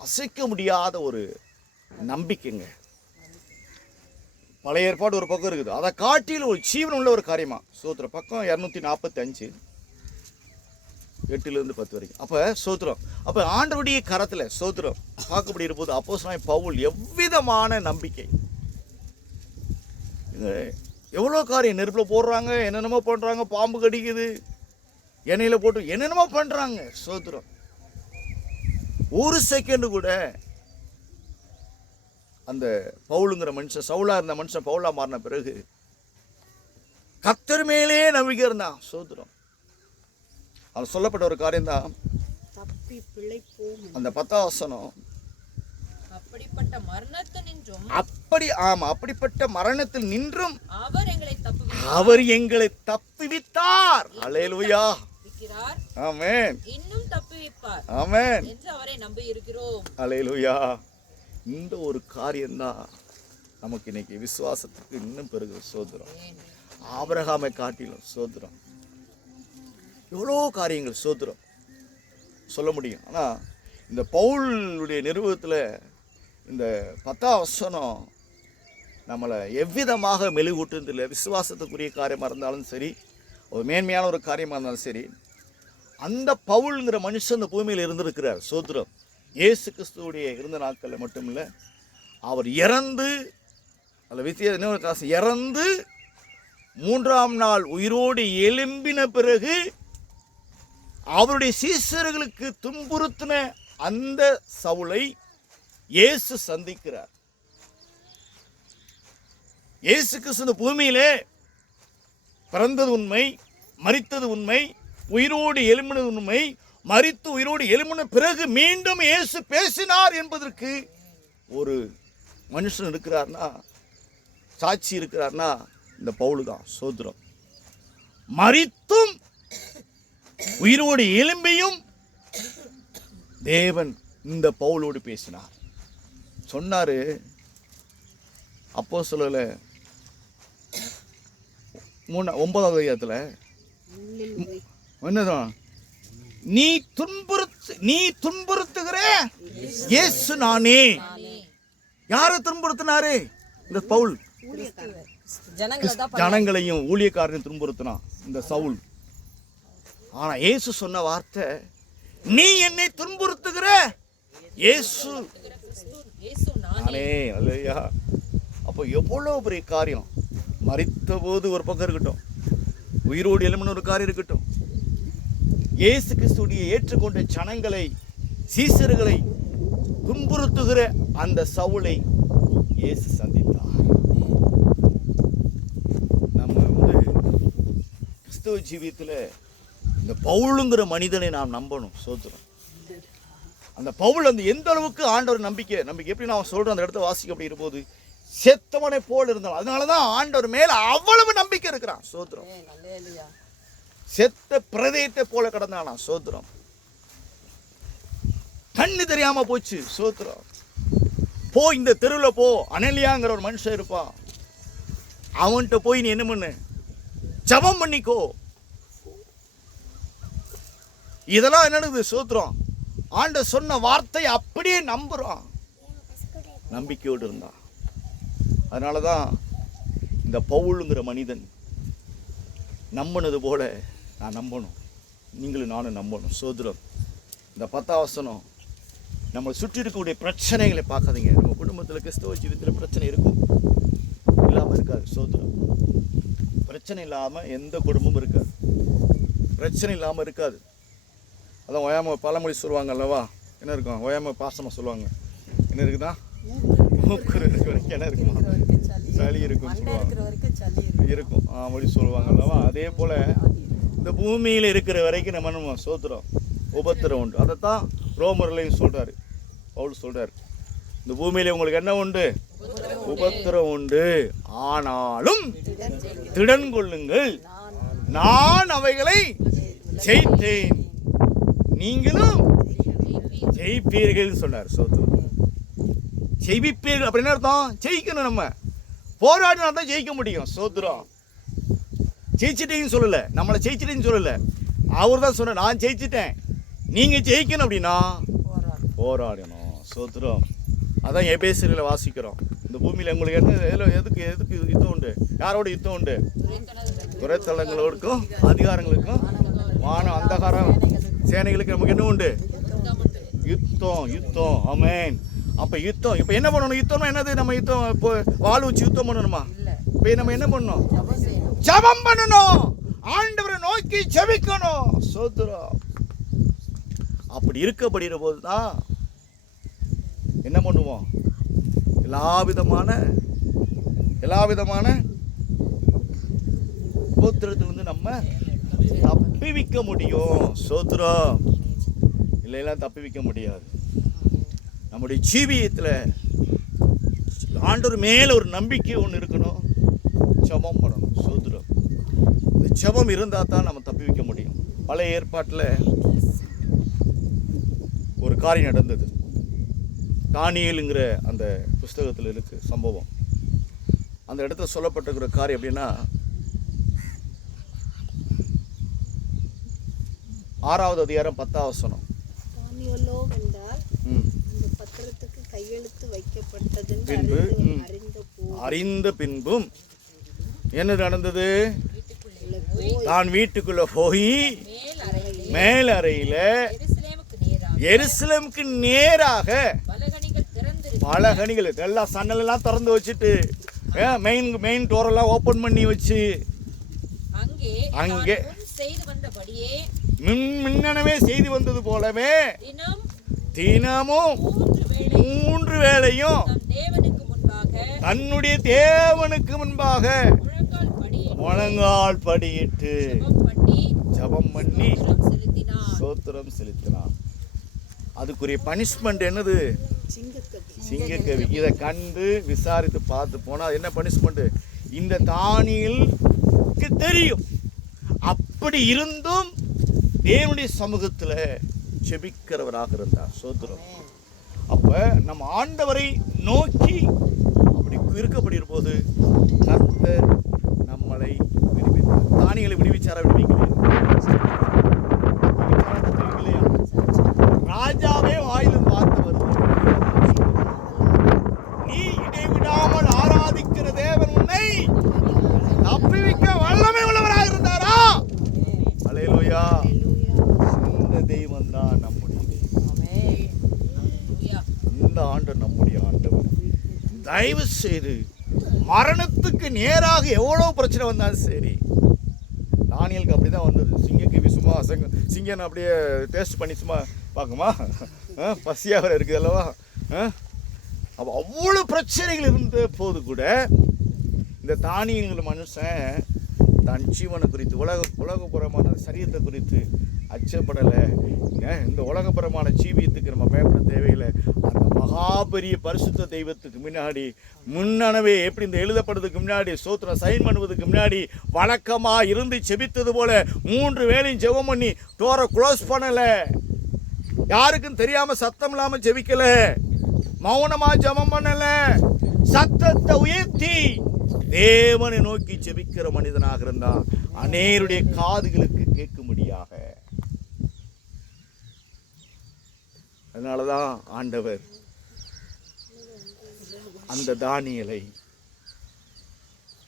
அசைக்க முடியாத ஒரு நம்பிக்கைங்க. பழைய ஏற்பாடு ஒரு பக்கம் இருக்குது, அதை காட்டிலும் ஒரு ஜீவன் உள்ள ஒரு காரியமா சோத்திர பக்கம் 245 8-10 வரைக்கும். அப்போ சோத்திரம், அப்போ ஆண்டவருடைய கரத்தில் சோத்திரம் பார்க்கப்படி இருப்போது அப்போஸ்தலனாகிய பவுல் எவ்விதமான நம்பிக்கை. எவ்வளோ காரியம், நெருப்பில் போடுறாங்க, என்னென்னமோ பண்ணுறாங்க, பாம்பு கடிக்குது, எண்ணெயில் போட்டு என்னென்னமோ பண்ணுறாங்க. ஸ்தோத்திரம். ஒரு செகண்டு கூட அந்த பவுலுங்கிற மனுஷன், சவுலா இருந்த மனுஷன் பவுலா மாறின பிறகு கர்த்தர் மேலே நம்பிக்கை இருந்தான். ஸ்தோத்திரம். அது சொல்லப்பட்ட ஒரு காரியம்தான் தப்பி பிழைப்போம். அந்த 10ஆம் வசனம். அப்படிப்பட்ட மரணத்தில் நின்றும் அப்படிப்பட்ட மரணத்தில் நின்றும் அவர் எங்களை தப்புவித்தார். அல்லேலூயா. இருக்கிறார், ஆமென். இன்னும் தப்புவிப்பார் ஆமென் என்று அவரை நம்பி இருக்கிறோம். அல்லேலூயா. இந்த ஒரு காரியம்தான் நமக்கு இன்னைக்கு விசுவாசத்துக்கு இன்னும் பெருகுது. ஸ்தோத்திரம். ஆபிரகாமை காட்டிலும் ஸ்தோத்திரம் எவ்வளோ காரியங்கள் ஸ்தோத்திரம் சொல்ல முடியும். ஆனால் இந்த பவுலுடைய நிறுவனத்தில் இந்த 10ஆம் வசனம் நம்மளை எவ்விதமாக மெழுகூட்டுறதில்லை. விசுவாசத்துக்குரிய காரியமாக இருந்தாலும் சரி, ஒரு மேன்மையான ஒரு காரியமாக இருந்தாலும் சரி, அந்த பவுலுங்கிற மனுஷன் இந்த பூமியில் இருந்திருக்கிறார். ஸ்தோத்திரம். இயேசு கிறிஸ்துவுடைய இருந்த நாட்களில் மட்டும் இல்லை, அவர் இறந்து இறந்து 3ஆம் நாள் உயிரோடு எழும்பின பிறகு அவருடைய சீஷர்களுக்கு துன்புறுத்தின அந்த சவுலை இயேசு சந்திக்கிறார். இயேசு கிறிஸ்து இந்த பூமியிலே பிறந்தது உண்மை, மரித்தது உண்மை, உயிரோடு எழும்பினது உண்மை. மரித்து உயிரோடு எழும்பின பிறகு மீண்டும் இயேசு பேசினார் என்பதற்கு ஒரு மனுஷன் இருக்கிறார்னா, சாட்சி இருக்கிறார்னா இந்த பவுல் தான். ஸ்தோத்திரம். மரித்தும் உயிரோடு எழும்பியும் தேவன் இந்த பவுலோடு பேசினார். சொன்னாரு அப்போஸ்தலர் 9ஆவது அதிகாரத்தில் என்னதான், நீ துன்புறுத்துகிற இயேசு நானே. யாரை துன்புறுத்தினாரு? இந்த பவுல் ஜனங்களையும் ஊழியக்காரனையும் துன்புறுத்தினான் இந்த சவுல். ஆனா இயேசு சொன்ன வார்த்தை, நீ என்னை துன்புறுத்துகிற இயேசு நானே. அல்லேலூயா. அப்போ எவ்வளோ பெரிய காரியம். மரித்த போது ஒரு பக்கம் இருக்கட்டும், உயிரோடு எழும்பின ஒரு காரியம் இருக்கட்டும், இயேசு கிறிஸ்துவை ஏற்றுக்கொண்ட ஜனங்களை, சீசர்களை துன்புறுத்துகிற அந்த சவுலை இயேசு சந்தித்தார். நம்ம கிறிஸ்துவ ஜீவியத்தில் இந்த பவுலுங்கிற மனிதனை நாம் நம்பணும். ஸ்தோத்திரம். அந்த பவுல் அந்த எந்த அளவுக்கு ஆண்டவர் நம்பிக்கை எப்படி நான் சொல்றேன், அந்த இடத்த வாசிக்க அப்படி இருப்போது செத்தவனை போல் இருந்தாலும், அதனாலதான் ஆண்டவர் மேல அவ்வளவு நம்பிக்கை இருக்கிறான். ஸ்தோத்திரம். செத்த பிரதேயத்தை போல கடந்தானா. ஸ்தோத்திரம். கண்ணு தெரியாம போச்சு. ஸ்தோத்திரம். போ, இந்த தெருவில் போ, அனலியாங்கிற ஒரு மனுஷன் இருப்பான், அவன்கிட்ட போய் நீ என்ன பண்ணு, ஜபம் பண்ணிக்கோ. இதெல்லாம் என்னது? ஸ்தோத்திரம். ஆண்டவர் சொன்ன வார்த்தை அப்படியே நம்புறான், நம்பிக்கையோடு இருந்தான். அதனாலதான் இந்த பவுலுங்கிற மனிதன் நம்பினது போல நான் நம்பணும், நீங்களும் நானும் நம்பணும். ஸ்தோத்திரம். இந்த 10ஆம் வசனம், நம்மளை சுற்றி இருக்கக்கூடிய பிரச்சனைகளை பார்க்காதீங்க. நம்ம குடும்பத்தில் கிறிஸ்தவ ஜீவிதத்தில் பிரச்சனை இருக்கும், இல்லாமல் இருக்காது. ஸ்தோத்திரம். பிரச்சனை இல்லாமல் எந்த குடும்பமும் இருக்காது, பிரச்சனை இல்லாமல் இருக்காது. அதான் ஓயாம பழமொழி சொல்லுவாங்க அல்லவா, என்ன இருக்கும், ஓயாம பாசமாக சொல்லுவாங்க, என்ன இருக்குதா, மூக்கு வரைக்கும் என்ன இருக்குமா, சளி இருக்குன்னு சொல்லுவாங்க, இருக்கும் அப்படி சொல்லுவாங்க அல்லவா. அதே போல் இந்த பூமியில் இருக்கிற வரைக்கும் நம்ம ஸ்தோத்திரம் உபத்திரம் உண்டு. அதைத்தான் ரோமர்லையும் சொல்கிறாரு, பவுல் சொல்கிறார், இந்த பூமியில் உங்களுக்கு என்ன உண்டு, உபத்திரம் உண்டு, ஆனாலும் திடன் கொள்ளுங்கள், நான் அவைகளை ஜெயித்தேன், நீங்களும் ஜெயிப்பீர்கள் சொன்னார். ஸ்தோத்திரம். ஜெயிப்பீர்கள் அப்படின்னு அர்த்தம், ஜெயிக்கணும். நம்ம போராடினா தான் ஜெயிக்க முடியும். ஸ்தோத்திரம். ஜெயிச்சிட்டேன்னு சொல்லல, நம்மளை ஜெயிச்சிட்டேன்னு சொல்லல, அவர் தான் சொன்ன, நான் ஜெயிச்சிட்டேன், நீங்க ஜெயிக்கணும் அப்படின்னா போராடணும். ஸ்தோத்திரம். அதான் எபேசியரில் வாசிக்கிறோம், இந்த பூமியில் உங்களுக்கு என்ன எதுக்கு யுத்தம் உண்டு, யாரோட யுத்தம் உண்டு, துறைத்தலங்களோடுக்கும் அதிகாரங்களுக்கும் வானம் அந்தகாரம் சேனைகளுக்கு நமக்கு என்ன உண்டு, யுத்தம். ஆமென். அப்ப யுத்தம், இப்ப என்ன பண்ணணும், யுத்தம் என்னது, நம்ம யுத்தம் இப்போ வாழ் வச்சு யுத்தம் பண்ணணுமா, அப்ப நம்ம என்ன பண்ணணும்? ஜெபம் செய்யணும். ஜெபம் பண்ணணும், ஆண்டவரை நோக்கி ஜெபிக்கணும். சோதரம். அப்படி இருக்கப்படுகிற போதுதான் என்ன பண்ணுவோம்? எல்லா விதமான உபத்திரத்திலிருந்து நம்ம தப்பிவிக்க முடியும். சோத்திரம். இல்லைன்னா தப்பிவிக்க முடியாது. நம்முடைய ஜீவியத்தில் ஆண்டவர் மேல ஒரு நம்பிக்கை ஒன்று இருக்கணும். ஜெபம் பண்ணணும். சோத்திரம். இந்த ஜெபம் இருந்தால் தான் நம்ம தப்பிவிக்க முடியும். பழைய ஏற்பாட்டில் ஒரு காரியம் நடந்தது. தானியேலுங்கிற அந்த புஸ்தகத்தில் இருக்கு சம்பவம். அந்த இடத்துல சொல்லப்பட்டிருக்கிற காரியம் எப்படின்னா, 6வது அதிகாரம் 10வது வசனம். தானியேலோ என்றால் அந்த பத்திரத்துக்கு கையெழுத்து வைக்கப்பட்டது பின்பு அறிந்த பின்பும் என்ன நடந்தது? தான் வீட்டுக்குள்ள போய் மேல் அறையில எருசலேமுக்கு நேராக பலகணிகள் எல்லா சன்னல் எல்லாம் திறந்து வச்சுட்டு மெயின் டோர் எல்லாம் ஓபன் பண்ணி வச்சு அங்கே முன்னமே செய்து வந்தது போலவே தினமும் 3 வேளையும் தன்னுடைய தேவனுக்கு முன்பாக முழங்கால் படியிட்டு ஜெபம் பண்ணி ஸ்தோத்திரம் செலுத்தினான். அதுக்குரிய பனிஷ்மெண்ட் என்னது? சிங்கக்கவி. இதை கண்டு விசாரித்து பார்த்து போனா என்ன பனிஷ்மெண்ட்? இந்த தானியேலுக்கு தெரியும். அப்படி இருந்தும் தேவனுடைய சமூகத்தில் ஜெபிக்கிறவராக இருந்தார். ஸ்தோத்திரம். அப்ப நம்ம ஆண்டவரை நோக்கி அப்படி இருக்கப்படுகிற போது கர்த்தர் நம்மளை விடுவித்தார். தானியேலை விடுவிச்சாரா? விடுவிக்கலையா? ராஜாவே வாயிலும் பார்த்து வருது, நீ இடைவிடாமல் ஆராதிக்கிற தேவன் உன்னை தப்பிவிக்க வல்லமை உள்ளவராக இருந்தாரா? அல்லேலூயா. இந்த தெய்வம் தான் நம்முடைய தெய்வம். இந்த ஆண்டவர் நம்முடைய ஆண்டவர். தயவு செய்து மரணத்துக்கு நேராக எவ்வளவு பிரச்சனை வந்தாலும் சரி, தானியேலுக்கு அப்படிதான் வந்தது. சிங்கக்கவி சும்மா சிங்கன் அப்படியே டேஸ்ட் பண்ணி சும்மா பார்க்குமா? பசியாக இருக்குது அல்லவா? அப்போ அவ்வளோ பிரச்சனைகள் இருந்த போது கூட இந்த தானியேல் மனுஷன் தன் ஜீவனை குறித்து உலகப்புறமான சரீரத்தை குறித்து அச்சப்படலை. இந்த உலகப்புறமான ஜீவியத்துக்கு நம்ம பயப்பட தேவையில்லை. அந்த மகாபெரிய பரிசுத்த தெய்வத்துக்கு முன்னாடி எப்படி இந்த எழுதப்படுறதுக்கு முன்னாடி ஸ்தோத்திரம் சைன் பண்ணுவதுக்கு முன்னாடி வழக்கமாக இருந்து செபித்தது போல 3 வேளையும் ஜெபம் பண்ணி டோரை க்ளோஸ் பண்ணலை. யாருக்கும் தெரியாம சத்தம் இல்லாம ஜெபிக்கல, மௌனமா ஜெபம் பண்ணல, சத்தத்தை உயர்த்தி தேவனை நோக்கி ஜெபிக்கிற மனிதனாக இருந்தா அநேருடைய காதுகளுக்கு கேட்கும்படியாக. அதனாலதான் ஆண்டவர் அந்த தானியேலை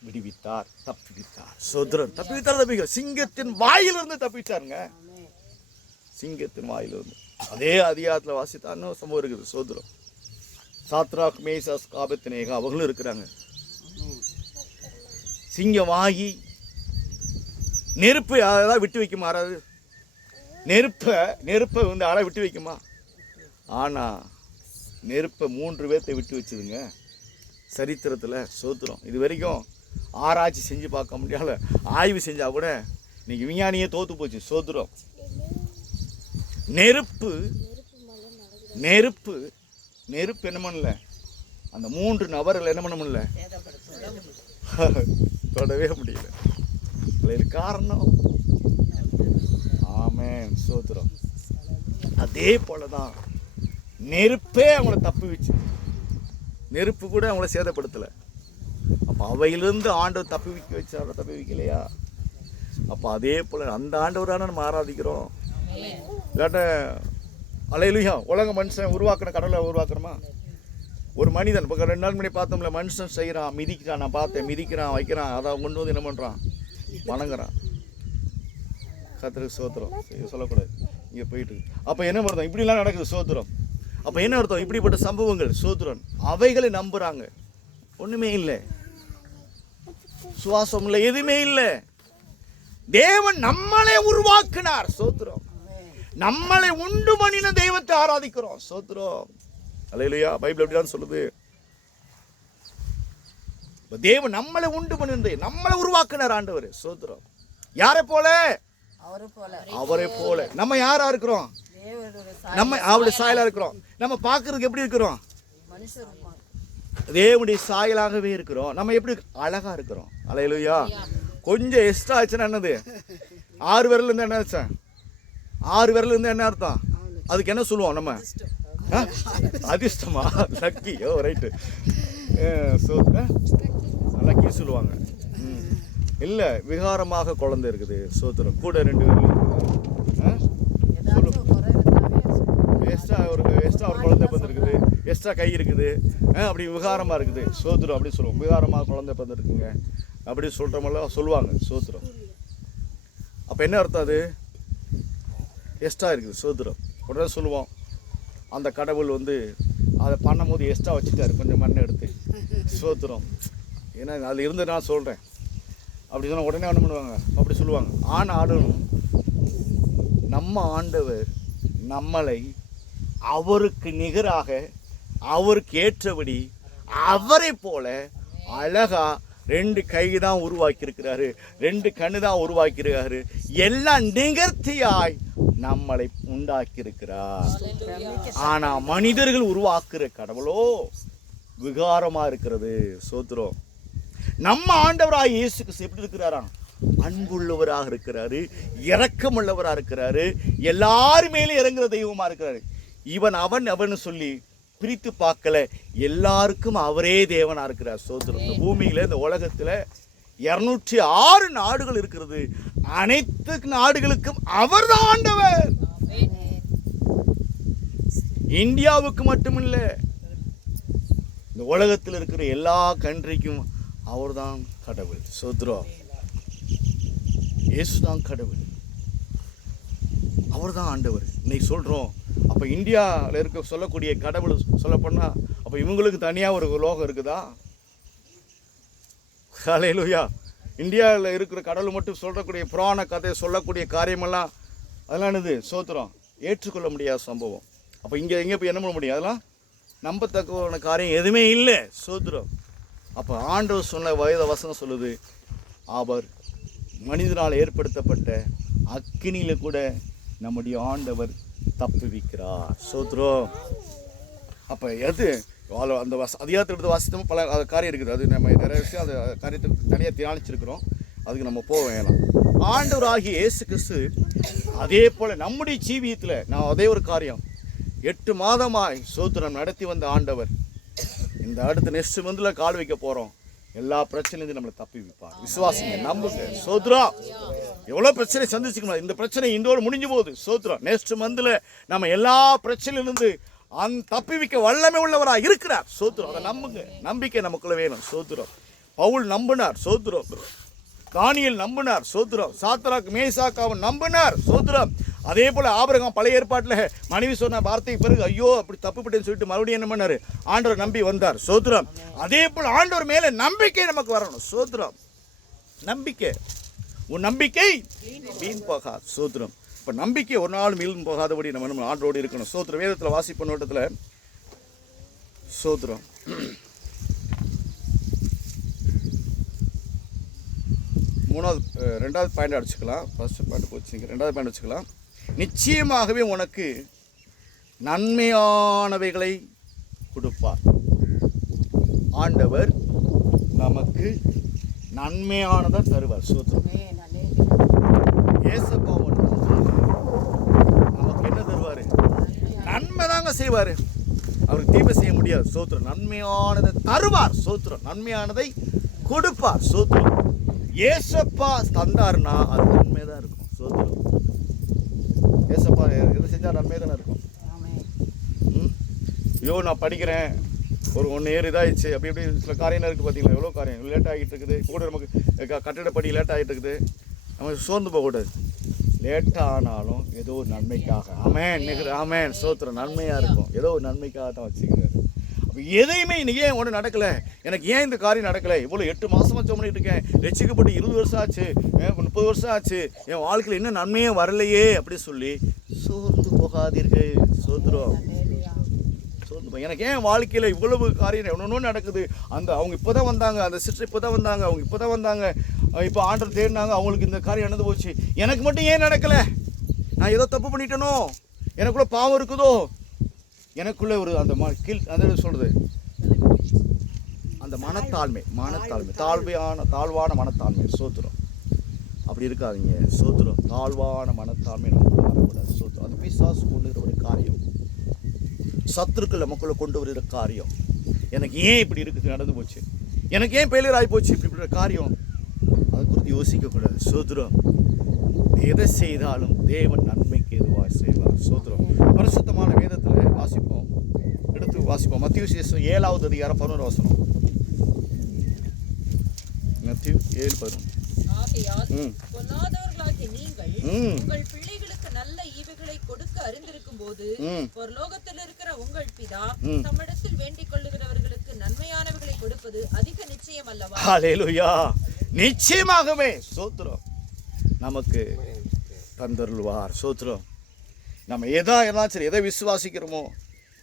விடுவித்தார், தப்பிவித்தார். சோதரன் தப்பிவித்தார். சிங்கத்தின் வாயிலிருந்து தப்பிச்சாருங்க. சிங்கத்தின் வாயிலிருந்து. அதே அதிகாரத்தில் வாசித்தான்னு சம்பவம் இருக்குது. சோதரம் சாத்ராக் மேசாஸ் ஆபத்நேகோ அவங்களும் இருக்கிறாங்க. சிங்கம் வாகி நெருப்பு அதான் விட்டு வைக்குமா? ஆறாது நெருப்பை வந்து ஆளை விட்டு வைக்குமா? ஆனால் நெருப்பை 3 பேர்த்தை விட்டு வச்சுதுங்க சரித்திரத்தில். சோத்திரம். இது வரைக்கும் ஆராய்ச்சி செஞ்சு பார்க்க முடியாத, ஆய்வு செஞ்சால் கூட இன்னைக்கு விஞ்ஞானியே தோற்று போச்சு. சோத்திரம். நெருப்பு என்ன பண்ணல? அந்த 3 நபர்கள் என்ன பண்ண முடியல? தொடவே முடியல. காரணம் ஆமென். சோத்திரம். அதே போலதான் நெருப்பே அவங்கள தப்புவிச்சு, நெருப்பு கூட அவங்கள சேதப்படுத்தலை. அப்போ அவையிலிருந்து ஆண்டவர் தப்புவிக்க வச்சார, தப்புவிக்கலையா? அப்போ அதே போல அந்த ஆண்டவரான நம்ம ஆராதிக்கிறோம். இல்லாட்ட அல்லேலூயா. உலக மனுஷன் உருவாக்கின கடவுளை உருவாக்குறோமா? ஒரு மனிதன் இப்போ 2 நாள் முன்னாடி பார்த்தோம்ல, மனுஷன் செய்கிறான், மிதிக்கிறான். நான் பார்த்தேன், மிதிக்கிறான், வைக்கிறான், அதை கொண்டு வந்து என்ன பண்ணுறான்? வணங்குறான். கர்த்தருக்கு ஸ்தோத்திரம். சொல்லக்கூடாது இங்கே போயிட்டு. அப்போ என்ன அர்த்தம்? இப்படிலாம் நடக்குது. ஸ்தோத்திரம். அப்போ என்ன அர்த்தம்? இப்படிப்பட்ட சம்பவங்கள். ஸ்தோத்திரம். அவைகளை நம்புகிறாங்க. ஒன்றுமே இல்லை. விசுவாசம் இல்லை, எதுவுமே இல்லை. தேவன் நம்மளை உருவாக்கினார். சோத்திரம். நம்மளை உண்டு பண்ணின தெய்வத்தை ஆராதிக்கிறோம். சோத்திரம். அல்லேலூயா. பைபிள் அப்படிதான் சொல்லுது. தேவன் நம்மளை உண்டு பண்ணினது, நம்மளை உருவாக்கினார் ஆண்டவர். சோத்திரம். யாரை போல? அவரை போல. நம்ம யாரா இருக்கிறோம்? நம்ம அவருடைய சாயலா இருக்கிறோம். நம்ம பார்க்கறதுக்கு எப்படி இருக்கிறோம்? தேவனுடைய சாயலாகவே இருக்கிறோம். நம்ம எப்படி அழகா இருக்கிறோம். அல்லேலூயா. கொஞ்சம் எக்ஸ்ட்ரா ஆச்சுன்னா என்னது? 6 விரல் இருந்தா என்ன ஆச்சு? 6 விரல் இருந்தா என்ன அர்த்தம்? அதுக்கு என்ன சொல்லுவோம் நம்ம? அதிர்ஷ்டமா? லக்கி. ஓ ரைட்டு. லக்கி சொல்லுவாங்க. இல்லை, விகாரமாக குழந்தை இருக்குது. சோத்திரம். கூட 2 விரல் இருக்குது. எக்ஸ்ட்ரா ஒரு குழந்தை பிறந்திருக்குது, எக்ஸ்ட்ரா கை இருக்குது, அப்படி விகாரமாக இருக்குது. சோத்திரம். அப்படி சொல்லுவோம். விகாரமாக குழந்தை பிறந்திருக்குங்க அப்படி சொல்கிறோமெல்லாம் சொல்லுவாங்க. சோத்திரம். அப்போ என்ன அர்த்தம்? அது எக்ஸ்ட்ரா இருக்குது. சோத்திரம். உடனே சொல்லுவோம், அந்த கடவுள் அதை பண்ணும் போது எக்ஸ்ட்ரா வச்சுட்டாரு, கொஞ்சம் மண்ணை எடுத்து. சோத்திரம். ஏன்னா அதில் இருந்து நான் சொல்கிறேன். அப்படி சொன்னால் உடனே என்ன பண்ணுவாங்க? அப்படி சொல்லுவாங்க. ஆனாலும் நம்ம ஆண்டவர் நம்மளை அவருக்கு நிகராக, அவருக்கு ஏற்றபடி, அவரை போல அழகா 2 கை தான் உருவாக்கி இருக்கிறாரு, 2 கண்ணு தான் உருவாக்கி, எல்லாம் நிகர்த்தியாய் நம்மளை உண்டாக்கி இருக்கிறார். ஆனா மனிதர்கள் உருவாக்குற கடவுளோ விகாரமா இருக்கிறது. சோத்திரம். நம்ம ஆண்டவராய் இயேசு கிறிஸ்து எப்படி இருக்கிறாராம்? அன்புள்ளவராக இருக்கிறாரு, இரக்கமுள்ளவராக இருக்கிறாரு, எல்லாரு மேலே இறங்குற தெய்வமா இருக்கிறாரு. இவன் அவன் அவன் சொல்லி பிரித்து பார்க்கல, எல்லாருக்கும் அவரே தேவனா இருக்கிறார். சோத்திரம். இந்த பூமியில, இந்த உலகத்துல 206 நாடுகள் இருக்கிறது. அனைத்து நாடுகளுக்கும் அவர் தான் ஆண்டவர். இந்தியாவுக்கு மட்டுமில்ல, இந்த உலகத்தில் இருக்கிற எல்லா கண்ட்ரிக்கும் அவர் தான் கடவுள். சோத்திரம். இயேசு தான் கடவுள், அவர் தான் ஆண்டவர். இன்னைக்கு சொல்கிறோம். அப்போ இந்தியாவில் இருக்க சொல்லக்கூடிய கடவுள் சொல்லப்போனால், அப்போ இவங்களுக்கு தனியாக ஒரு லோகம் இருக்குதா? ஹல்லேலூயா. இந்தியாவில் இருக்கிற கடவுள் மட்டும் சொல்லக்கூடிய புராண கதையை சொல்லக்கூடிய காரியமெல்லாம் அதெல்லாம் என்னது? சோத்திரம். ஏற்றுக்கொள்ள முடியாத சம்பவம். அப்போ இங்கே போய் என்ன பண்ண முடியும்? அதெல்லாம் நம்பத்தக்க காரியம் எதுவுமே இல்லை. சோத்திரம். அப்போ ஆண்டவர் சொன்ன வேத வசனம் சொல்லுது, அவர் மனிதனால் ஏற்படுத்தப்பட்ட அக்கினியில் கூட நம்முடைய ஆண்டவர் தப்புவிக்கிறார். சோத்திரம். அப்போ எது அந்த அதிகாரத்தை எடுத்து வாசித்தோம், பல காரியம் இருக்குது. அது நம்ம நிறைய விஷயம் அந்த காரியத்தை தனியாக தியானிச்சிருக்கிறோம். அதுக்கு நம்ம போக வேணாம். ஆண்டவர் ஆகிய இயேசு கிறிஸ்து அதே போல் நம்முடைய ஜீவியத்தில் நான் அதே ஒரு காரியம் 8 மாதமாய் சோத்திரம் நடத்தி வந்த ஆண்டவர் இந்த அடுத்த நெக்ஸ்ட் மந்தில் கால் வைக்க போகிறோம். எல்லா பிரச்சனையும் நம்மளை தப்பி வைப்பார். விசுவாசிங்க, நம்புங்க. சோத்ரா. எவ்வளோ பிரச்சனை சந்திச்சுக்கணும், இந்த பிரச்சனை இந்தோடு முடிஞ்சு போகுது. சோத்ரா. நெக்ஸ்ட் மந்தில் நம்ம எல்லா பிரச்சனையிலிருந்து தப்பி வைக்க வல்லமை உள்ளவராக இருக்கிறார். சோத்ரம். அதை நம்புங்க. நம்பிக்கை நமக்குள்ள வேணும். சோத்ரம். பவுல் நம்பினார். சோத்ரம். தானியேல் நம்பினார். சோத்ரம். சாத்ராக் மேசாக்காவும் நம்பினார். சோத்ரம். அதே போல ஆபிரகாம் பழைய ஏற்பாட்டில் மனைவி சொன்ன வார்த்தைக்கு பிறகு ஐயோ அப்படி தப்புப்பட்டேன்னு சொல்லிட்டு மறுபடியும் என்ன பண்ணாரு? ஆண்டவர் நம்பி வந்தார். சோத்ரம். அதே போல ஆண்டவர் மேல நம்பிக்கை நமக்கு வரணும். சோத்ரம். நம்பிக்கை. உன் நம்பிக்கை வீண் போகாது. சோத்ரம். இப்போ நம்பிக்கை ஒரு நாள் வீண் போகாதபடி நம்ம ஆண்டோடு இருக்கணும். சோத்ரம். வேதத்தில் வாசிப்பு நோட்டத்தில் சோத்ரம். ரெண்டாவது பாயிண்ட் அடிச்சுக்கலாம். ஃபர்ஸ்ட் பாயிண்ட் போச்சு, ரெண்டாவது பாயிண்ட் வச்சுக்கலாம். நிச்சயமாகவே உனக்கு நன்மையானவைகளை கொடுப்பார். ஆண்டவர் நமக்கு நன்மையானதை தருவார். சோத்ரம். ஏசப்பா நமக்கு என்ன தருவார்? நன்மை தாங்க செய்வார். அவருக்கு தீமை செய்ய முடியாது. சோத்ரம். நன்மையானதை தருவார். சோத்ரம். நன்மையானதை கொடுப்பார். சோத்ரம். ஏசப்பா தந்தாருன்னா அது நன்மை தான் இருக்கும். சோத்ரம். ஏசப்பா எது செஞ்சால் நன்மை தானே இருக்கும். ஐயோ நான் படிக்கிறேன், ஒரு 1 இயர் இதாகிடுச்சு, அப்படி இப்படி சில காரியம் இருக்குது. பார்த்தீங்களா எவ்வளோ காரியம் லேட் ஆகிட்டு இருக்குது. கூட நமக்கு கட்டிடப்படி லேட் ஆகிட்டு இருக்குது. நம்ம சோர்ந்து போகக்கூடாது. லேட்டாக ஆனாலும் ஏதோ ஒரு நன்மைக்காக. ஆமேன். ஆமேன். சோத்திரம். நன்மையாக இருக்கும். ஏதோ ஒரு நன்மைக்காக தான் வச்சுக்கிறாரு. எதையுமே இன்னைக்கு ஏன் ஒன்று நடக்கலை, எனக்கு ஏன் இந்த காரியம் நடக்கலை, இவ்வளோ 8 மாசமா ஜெபம் பண்ணிட்டு இருக்கேன், ரட்சிக்கப்பட்டு 20 வருஷம் ஆச்சு, 30 வருஷம் ஆச்சு, என் வாழ்க்கையில் இன்னும் நன்மையே வரலையே அப்படி சொல்லி சோர்ந்து போகாதீர்கள். சோத்திரம். எனக்கு ஏன் வாழ்க்கையில் இவ்வளவு காரியம் ஒன்று நடக்குது, அவங்க இப்போ தான் வந்தாங்க, அந்த சிஸ்டர் இப்போ தான் வந்தாங்க, அவங்க இப்போ தான் வந்தாங்க, இப்போ ஆண்டர் தேடினாங்க, அவங்களுக்கு இந்த காரியம் நடந்து போச்சு, எனக்கு மட்டும் ஏன் நடக்கலை, நான் ஏதோ தப்பு பண்ணிட்டேனோ, எனக்குள்ள பாவம் இருக்குதோ, எனக்குள்ள ஒரு அந்த அந்த சொல்றது அந்த மனத்தாழ்மை தாழ்வான மனத்தாழ்மை. சோத்திரம். அப்படி இருக்காதீங்க. சோத்திரம். தாழ்வான மனத்தாழ்மை நமக்குள்ள வரக்கூடாது. சோத்திரம். அது பிசாசு கொண்டு வருகிற ஒரு காரியம், சத்துருக்கள் நமக்குள்ள கொண்டு வருகிற காரியம். எனக்கு ஏன் இப்படி இருக்குது, நடந்து போச்சு, எனக்கு ஏன் ஃபெயிலியர் ஆகி போச்சு, இப்படி காரியம், அதை குறித்து யோசிக்கக்கூடாது. சோத்திரம். எதை செய்தாலும் தேவன் நன்மைக்கு எதுவாக செய்வார். சோத்திரம். பரிசுத்தமான வேதத்தில் எடுத்து வாசிப்போம். மத்திய விசேஷம் 7வது அதிகாரம் 11 வசனம். மத்திய 7:11. ஆகையால் பொல்லாதவர்களாகிய நீங்கள் உங்கள் பிள்ளைகளுக்கு நல்ல ஈவுகளை கொடுக்க அறிந்திருக்கும் போது பரலோகத்தில் இருக்கிற உங்கள் பிதா தம்மிடத்தில் வேண்டிக் கொள்ளுகிறவர்களுக்கு நன்மையானவைகளை கொடுப்பது அதிக நிச்சயம் அல்லவா? ஹல்லேலூயா. நிச்சயமாகவே சோத்திரம் நமக்கு தந்தருள்வார். சோத்திரம். நம்ம எல்லாம் சரி, எதை விசுவாசிக்கிறோமோ,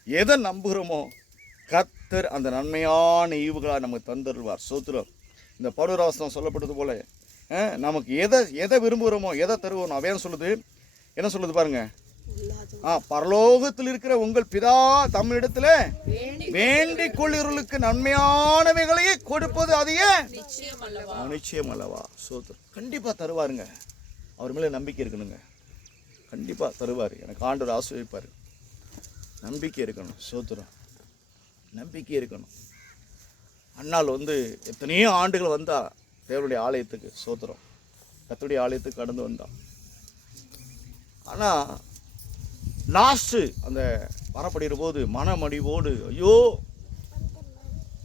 எதை நம்புகிறோமோ, கர்த்தர் அந்த நன்மையான ஈவுகளாக நமக்கு தந்தருள்வார். சோத்திரம். இந்த பவுலராசனம் சொல்லப்பட்டது போல நமக்கு எதை விரும்புகிறோமோ, எதை தருவோம், அவன் சொல்லுது, என்ன சொல்லுது பாருங்க, பரலோகத்தில் இருக்கிற உங்கள் பிதா தமிழிடத்துல வேண்டிக் கொள்ளுகிறவர்களுக்கு நன்மையானவைகளையே கொடுப்பது அதிக நிச்சயம் அல்லவா? சோத்திரம். கண்டிப்பா தருவாருங்க. அவர் மேலே நம்பிக்கை இருக்கணுங்க. கண்டிப்பா தருவார். எனக்கு ஆண்டவர் ஆசீர்வதிப்பார். நம்பிக்கை இருக்கணும். சோத்திரம். நம்பிக்கை இருக்கணும். அண்ணால் எத்தனையோ ஆண்டுகள் வந்தா தேவனுடைய ஆலயத்துக்கு. சோத்திரம். கர்த்தருடைய ஆலயத்துக்கு கடந்து வந்தான். ஆனால் லாஸ்ட்டு அந்த வரப்படுகிற போது மனமடிவோடு, ஐயோ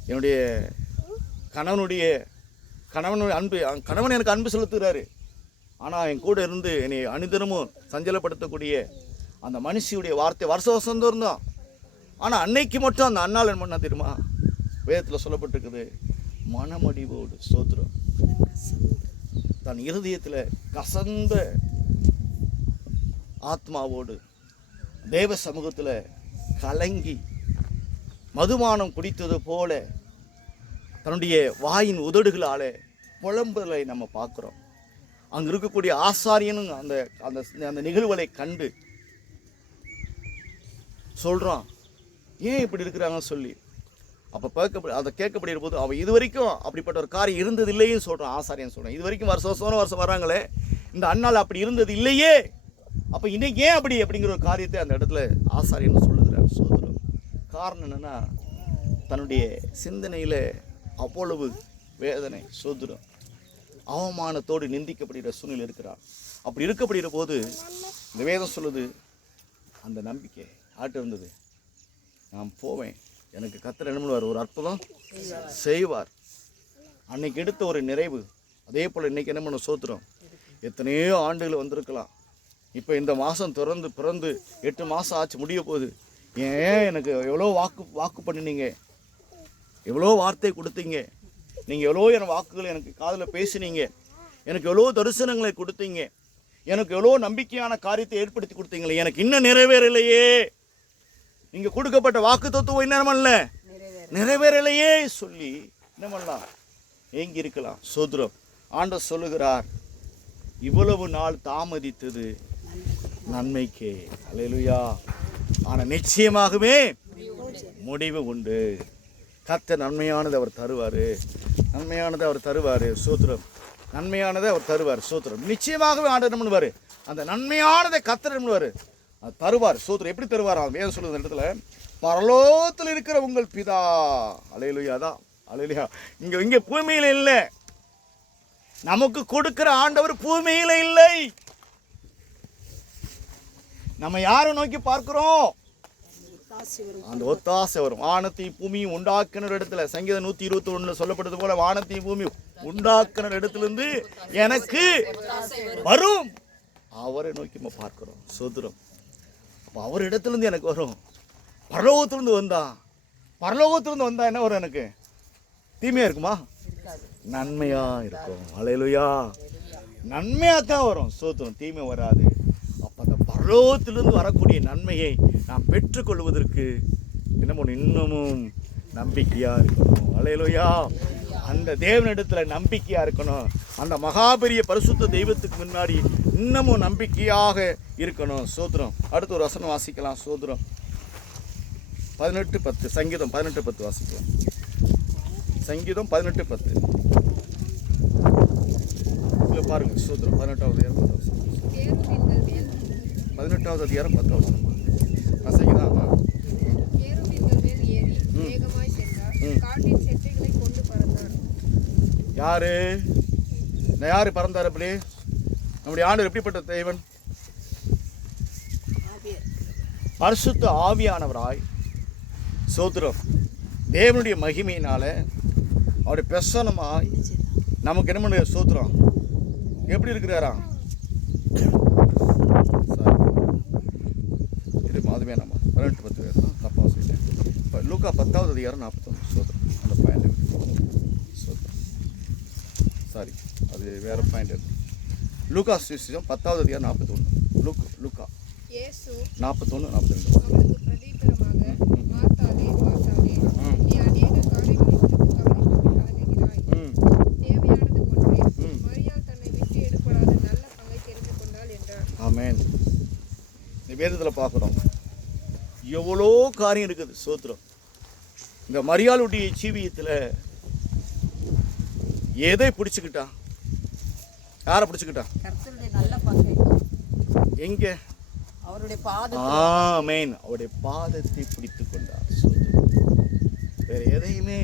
என்னுடைய கணவன் எனக்கு அன்பு செலுத்துகிறாரு, ஆனால் என் கூட இருந்து என்னை அனுதினமும் சஞ்சலப்படுத்தக்கூடிய அந்த மனுஷியுடைய வார்த்தை வருஷம் இருந்தான். ஆனால் அன்னைக்கு மட்டும் அந்த அண்ணாள் என்ன பண்ணா தெரியுமா? வேதத்தில் சொல்லப்பட்டிருக்குது, மனமடிவோடு. சோத்திரம். தன் இருதயத்தில் கசந்த ஆத்மாவோடு தேவ சமூகத்தில் கலங்கி மதுபானம் குடித்தது போல தன்னுடைய வாயின் உதடுகளால் புலம்பலை நம்ம பார்க்குறோம். அங்கே இருக்கக்கூடிய ஆசாரியனும் அந்த அந்த அந்த நிகழ்வுகளை கண்டு சொல்கிறான், ஏன் இப்படி இருக்கிறாங்கன்னு சொல்லி. அப்போ அதை கேட்கப்படுகிற போது அவன் இது வரைக்கும் அப்படிப்பட்ட ஒரு காரியம் இருந்தது இல்லையே சொல்கிறான். ஆசாரியன் சொல்கிறான், இது வரைக்கும் வருஷம் வராங்களே, இந்த அண்ணால் அப்படி இருந்தது இல்லையே, அப்போ இன்னைக்கு ஏன் அப்படிங்கிற ஒரு காரியத்தை அந்த இடத்துல ஆசாரியன் சொல்லுகிறார். சோதரம். காரணம் என்னன்னா, தன்னுடைய சிந்தனையில் அவ்வளவு வேதனை, சோதரம், அவமானத்தோடு நிந்திக்கப்படுகிற சூழ்நிலை இருக்கிறார். அப்படி இருக்கப்படுகிற போது இந்த வேதம் சொல்லுது, அந்த நம்பிக்கை ஆட்டு இருந்தது, நான் போவேன், எனக்கு கர்த்தர் என்ன பண்ணுவார், ஒரு அற்புதம் செய்வார். அன்னைக்கு எடுத்த ஒரு நிறைவு அதே போல் இன்னைக்கு என்ன பண்ண சோத்திரம். எத்தனையோ ஆண்டுகள் வந்திருக்கலாம். இப்போ இந்த மாதம் பிறந்து 8 மாதம் ஆச்சு, முடிய போகுது. ஏன் எனக்கு எவ்வளோ வாக்கு பண்ணினீங்க, எவ்வளோ வார்த்தை கொடுத்தீங்க, நீங்கள் எவ்வளோ என் வாக்குகளை எனக்கு காதில் பேசினீங்க, எனக்கு எவ்வளோ தரிசனங்களை கொடுத்தீங்க, எனக்கு எவ்வளோ நம்பிக்கையான காரியத்தை ஏற்படுத்தி கொடுத்தீங்களே, எனக்கு இன்னும் நிறைவேறலையே, நீங்கள் கொடுக்கப்பட்ட வாக்கு தத்துவம் என்ன நிறைவேறலையே சொல்லி என்ன பண்ணலாம், ஏங்கி இருக்கலாம். சோதரம். ஆண்டவர் சொல்லுகிறார், இவ்வளவு நாள் தாமதித்தது நன்மைக்கே. அல்லேலூயா. ஆனால் நிச்சயமாகவே முடிவு உண்டு. கர்த்தர் நன்மையானது அவர் தருவார், நன்மையானதை அவர் தருவார். சோத்திரம். நன்மையானதை அவர் தருவார். சோத்திரம். நிச்சயமாகவே ஆண்டவர் என்ன பண்ணுவார், அந்த நன்மையானதை கர்த்தர் என்ன பண்ணுவார், அது தருவார். சோத்திரம். எப்படி தருவார்? வேதம் சொல்லுது இடத்துல, பரலோகத்தில் இருக்கிற உங்கள் பிதா. அல்லேலூயா தான். அல்லேலூயா. இங்கே பூமியில் இல்லை, நமக்கு கொடுக்கிற ஆண்டவர் பூமியில இல்லை. நம்ம யாரை நோக்கி பார்க்கிறோம்? அந்த ஒத்தாசை வரும். வானத்தையும் பூமியும் உண்டாக்கின இடத்துல சங்கீதம் 121 சொல்லப்பட்டது போல, வானத்தையும் பூமி உண்டாக்கின இடத்திலிருந்து எனக்கு வரும். அவரை நோக்கி நம்ம பார்க்கிறோம். சோத்திரம். அப்போ அவர் இடத்துலேருந்து எனக்கு வரும். பரலோகத்திலிருந்து வந்தா பரலோகத்திலிருந்து வந்தா என்ன வரும்? எனக்கு தீமையா இருக்குமா? நன்மையா இருக்கும். அல்லேலூயா. நன்மையா தான் வரும். ஸ்தோத்திரம். தீமை வராது. அப்ப அந்த பரலோகத்திலிருந்து வரக்கூடிய நன்மையை நாம் பெற்றுக்கொள்வதற்கு என்ன பண்ணணும்? இன்னமும் நம்பிக்கையா இருக்கணும். அல்லேலூயா. அந்த தேவனிடத்துல நம்பிக்கையா இருக்கணும். அந்த மகாபெரிய பரிசுத்த தெய்வத்துக்கு முன்னாடி இன்னமும் நம்பிக்கையாக இருக்கணும். ஸ்தோத்திரம். அடுத்த ஒரு வசனம் வாசிக்கலாம். ஸ்தோத்திரம். 18:10. சங்கீதம் 18:10 வாசிக்கலாம். சங்கீதம் 18:10. இல்லை பாருங்க. ஸ்தோத்திரம். 18வது அதிகாரம் 18வது அதிகாரம் 10வது வசனம். சங்கீதம் யாரு பறந்தார்? அப்படி நம்முடைய ஆண்டவர் எப்படிப்பட்ட தேவன்? பரிசுத்த ஆவியானவராய். ஸ்தோத்திரம். தேவனுடைய மகிமையினால அவருடைய பிரசன்னமாய் நமக்கு என்ன பண்ண? ஸ்தோத்திரம். எப்படி இருக்கிறாரா? இது அதுவே நம்ம 18:10 தான் தப்பாக சொல்லிட்டேன். இப்போ லூக்கா 10வது அதிகாரம் 41. ஸ்தோத்திரம். அந்த பாயிண்ட் ஸ்தோத்திரம். சாரி, அது வேற பாயிண்ட் இருக்கு. லூக்கா சுவிசேஷம் 10வது அதிகாரம் 41. லூக்கா 41 42. ஆமென். இந்த வேதத்தில் பார்க்குறோம் எவ்வளோ காரியம் இருக்குது. ஸ்தோத்திரம். இந்த மரியாளுடைய ஜீவியத்தில் எதை பிடிச்சுக்கிட்டா? யாரை பிடிச்சுக்கிட்டா? கர்த்தருடைய நல்ல பங்கை. எங்க? அவருடைய பாதத்தை. ஆமென். அவருடைய பாதத்தை பிடித்து கொண்டார். ஸ்தோத்திரம். வேற எதையுமே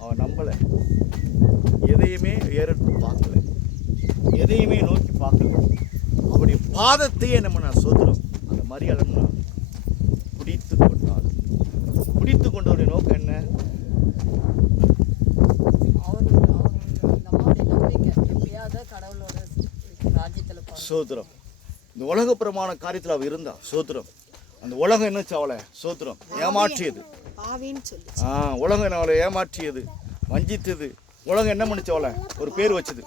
அவன் நம்பலை. எதையுமே ஏறெடுத்து பார்க்கல. எதையுமே நோக்கி பார்க்கல. அவருடைய பாதத்தையே நம்ம ஸ்தோத்திரம். அந்த மரியாதை பிடித்து கொண்டார். பிடித்து கொண்டவருடைய நோக்கம் என்ன? சோத்திரம். இந்த உலகப்புறமான காரியத்தில் அவள் இருந்தா. சோத்திரம். அந்த உலகம் என்னச்சு அவளை? சோத்திரம். ஏமாற்றியது. உலகம் அவளை ஏமாற்றியது, வஞ்சித்தது. உலகம் என்ன பண்ணிச்சு? அவளை ஒரு பேர் வச்சது.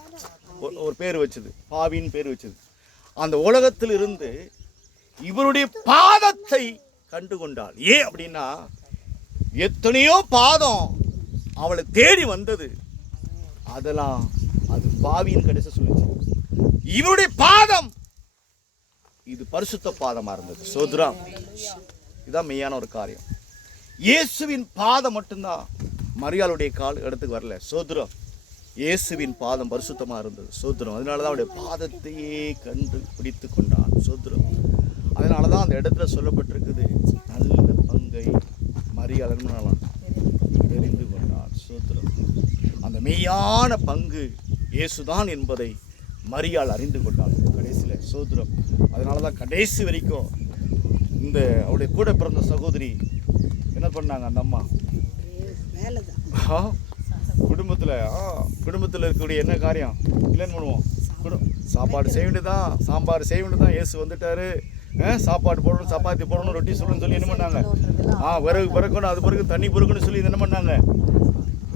பாவின்னு பேர் வச்சது. அந்த உலகத்தில் இருந்து இவருடைய பாதத்தை கண்டு கொண்டாள். ஏன் அப்படின்னா எத்தனையோ பாதம் அவளை தேடி வந்தது. அதெல்லாம் அது பாவியின் கடைசி சொல்லிச்சு. இவருடைய பாதம் இது பரிசுத்த பாதமா இருந்தது. சோத்ரம். இதுதான் மெய்யான ஒரு காரியம். இயேசுவின் பாதம் மட்டும்தான் மரியாளுடைய கால் இடத்துக்கு வரல. சோத்ரம். இயேசுவின் பாதம் பரிசுத்தமா இருந்தது. சோத்ரம். அதனாலதான் அவருடைய பாதத்தையே கண்டு பிடித்து கொண்டான். சோத்ரம். அதனாலதான் அந்த இடத்துல சொல்லப்பட்டிருக்குது, நல்ல பங்கை மரியாள் தெரிந்து கொண்டார். சோத்ரம். அந்த மெய்யான பங்கு இயேசுதான் என்பதை மரியாள் அறிந்து கொண்டாள் கடைசியில். சோத்ரம். அதனாலதான் கடைசி வரைக்கும் இந்த அவருடைய கூட பிறந்த சகோதரி என்ன பண்ணாங்க? அந்த அம்மா குடும்பத்தில் இருக்கக்கூடிய என்ன காரியம் இல்லைன்னு பண்ணுவோம். சாப்பாடு செய்ய வேண்டியதான், சாம்பார் செய்ய வேண்டியதான். இயேசு வந்துட்டாரு, சாப்பாடு போடணும், சப்பாத்தி போடணும், ரொட்டி சொல்லணும்னு சொல்லி என்ன பண்ணாங்க? விறகு பிறக்கணும், அது பிறகு தண்ணி பிறக்கணும்னு சொல்லி என்ன பண்ணாங்க?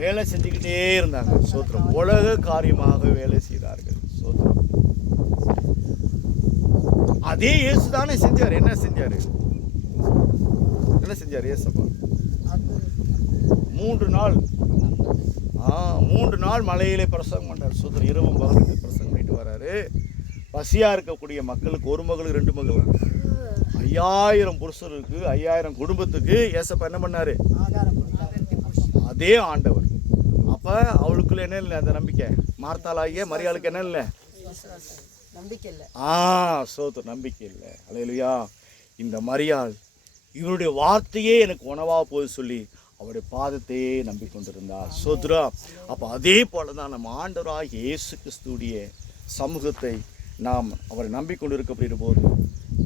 வேலை செஞ்சுக்கிட்டே இருந்தாங்க. சோத்திரம். உலக காரியமாக வேலை செய்தார்கள். சோத்திரம். அதே இயேசு தானே செஞ்சார். என்ன செஞ்சார்? இயேசப்பா 3 நாள் மலையிலே பிரசங்கம் பண்ணார். சோத்திரம். இரவும் பகலுக்கு பிரசங்கம் பண்ணிட்டு வர்றாரு. பசியா இருக்கக்கூடிய மக்களுக்கு, ஒரு மகள் 2 மகள், 5000 புருஷருக்கு, 5000 குடும்பத்துக்கு ஏசப்பா என்ன பண்ணாரு? அதே ஆண்டவர். அப்ப அவளுக்குள்ள என்ன இல்லை? அந்த நம்பிக்கை. மார்த்தாளாகிய மரியாளுக்கு என்ன இல்லை? நம்பிக்கை இல்லை. சோத்திரம். நம்பிக்கை இல்லை. அல்லேலூயா. இந்த மரியாள் இவருடைய வார்த்தையே எனக்கு உணவா போய் சொல்லி அவருடைய பாதத்தையே நம்பிக்கொண்டிருந்தார். சோத்ரம். அப்போ அதே போல தான் நம்ம ஆண்டவராகிய இயேசு கிறிஸ்துடைய சமூகத்தை நாம் அவரை நம்பிக்கொண்டு இருக்கப்படுகிற போது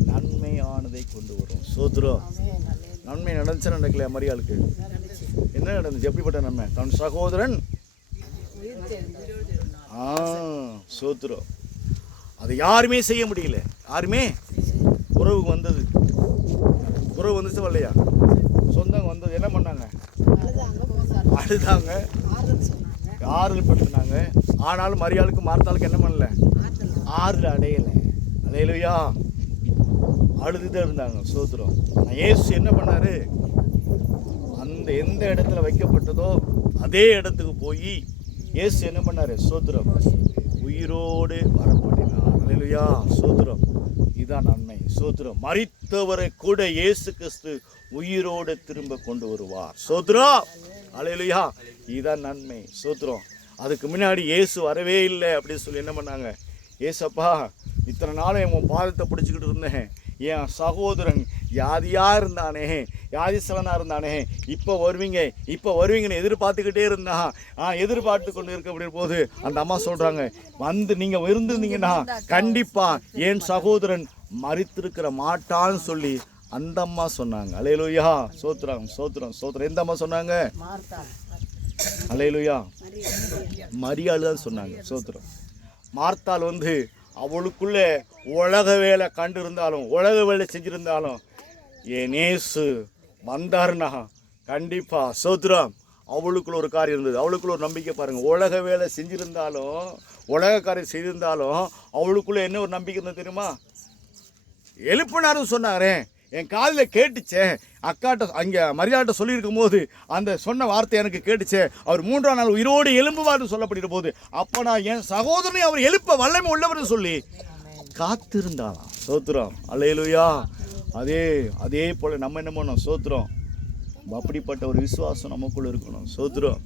நன்மையானதை கொண்டு வரும். சோத்ரம். நன்மை நடந்துச்சு நடக்கலையா? மரியாளுக்கு என்ன நடந்துச்சு? எப்படிப்பட்ட நன்மை? தன் சகோதரன் சோத்ரம். அதை யாருமே செய்ய முடியல. யாருமே உறவு வந்துச்சு வரலையா? சொந்தம் வந்து என்ன பண்ணாங்க? அழுதாங்க, அழுதாங்க, ஆறுதல் சொன்னாங்க, ஆறுதல் படுத்தினாங்க. ஆனாலும் மரியாளுக்கு மார்த்தாளுக்கு என்ன பண்ணல? ஆறுதல் அடையலை. அல்லேலூயா. அழுதுதான் இருந்தாங்க. சோத்திரம். இயேசு என்ன பண்ணாரு? அந்த எந்த இடத்துல வைக்கப்பட்டதோ அதே இடத்துக்கு போய் இயேசு என்ன பண்ணாரு? சோத்திரம். உயிரோடு வரப்படினார். அல்லேலூயா. சோத்திரம். இதான் நன்மை. சோத்திரம். மரித்தவரை கூட இயேசு கிறிஸ்து உயிரோடு திரும்ப கொண்டு வருவார். சோத்திரம். அல்லேலூயா. இதான் நன்மை. சோத்திரம். அதுக்கு முன்னாடி இயேசு வரவே இல்லை அப்படின்னு சொல்லி என்ன பண்ணாங்க? ஏசப்பா, இத்தனை நாளும் என் பாதத்தை பிடிச்சிக்கிட்டு இருந்தேன், என் சகோதரன் யாதியாக இருந்தானே, யாதிசலனாக இருந்தானே, இப்போ வருவீங்கன்னு எதிர்பார்த்துக்கிட்டே இருந்தான். எதிர்பார்த்து கொண்டு இருக்க அப்படின் போது அந்த அம்மா சொல்கிறாங்க, வந்து நீங்கள் இருந்திருந்தீங்கன்னா கண்டிப்பாக என் சகோதரன் மரித்திருக்கிற மாட்டான்னு சொல்லி அந்த அம்மா சொன்னாங்க. அல்லேலூயா. சோத்திரம், சோத்திரம், சோத்திரம். எந்த அம்மா சொன்னாங்க? அல்லேலூயா. மரியாள் தான் சொன்னாங்க. சோத்திரம். மார்த்தாள் வந்து அவளுக்குள்ளே உலக வேலை கண்டு இருந்தாலும், உலக வேலை செஞ்சிருந்தாலும், என் இயேசு வந்தாருன்னா கண்டிப்பா சோத்திரம் அவளுக்குள்ள ஒரு காரியம் இருந்தது. அவளுக்குள்ள ஒரு நம்பிக்கை பாருங்க. உலக வேலை செஞ்சிருந்தாலும், உலக காரியம் செய்திருந்தாலும் அவளுக்குள்ள என்ன ஒரு நம்பிக்கை இருந்தது தெரியுமா? எழுப்பினாருன்னு சொன்னாரே, என் காதில் கேட்டுச்சே, அக்காட்ட அங்கே மரியாதை சொல்லியிருக்கும் போது அந்த சொன்ன வார்த்தை எனக்கு கேட்டுச்சே, அவர் 3ஆம் நாள் உயிரோடு எழும்புவார்னு சொல்லப்படுகிற போது அப்போ நான் என் சகோதரனை அவர் எழுப்ப வல்லமை உள்ளவர்னு சொல்லி காத்திருந்தாளாம். சோத்திரம். அல்லேலூயா. அதே போல் நம்ம என்ன பண்ணோம்? சோத்திரம். அப்படிப்பட்ட ஒரு விசுவாசம் நமக்குள்ள இருக்கணும். சோத்திரம்.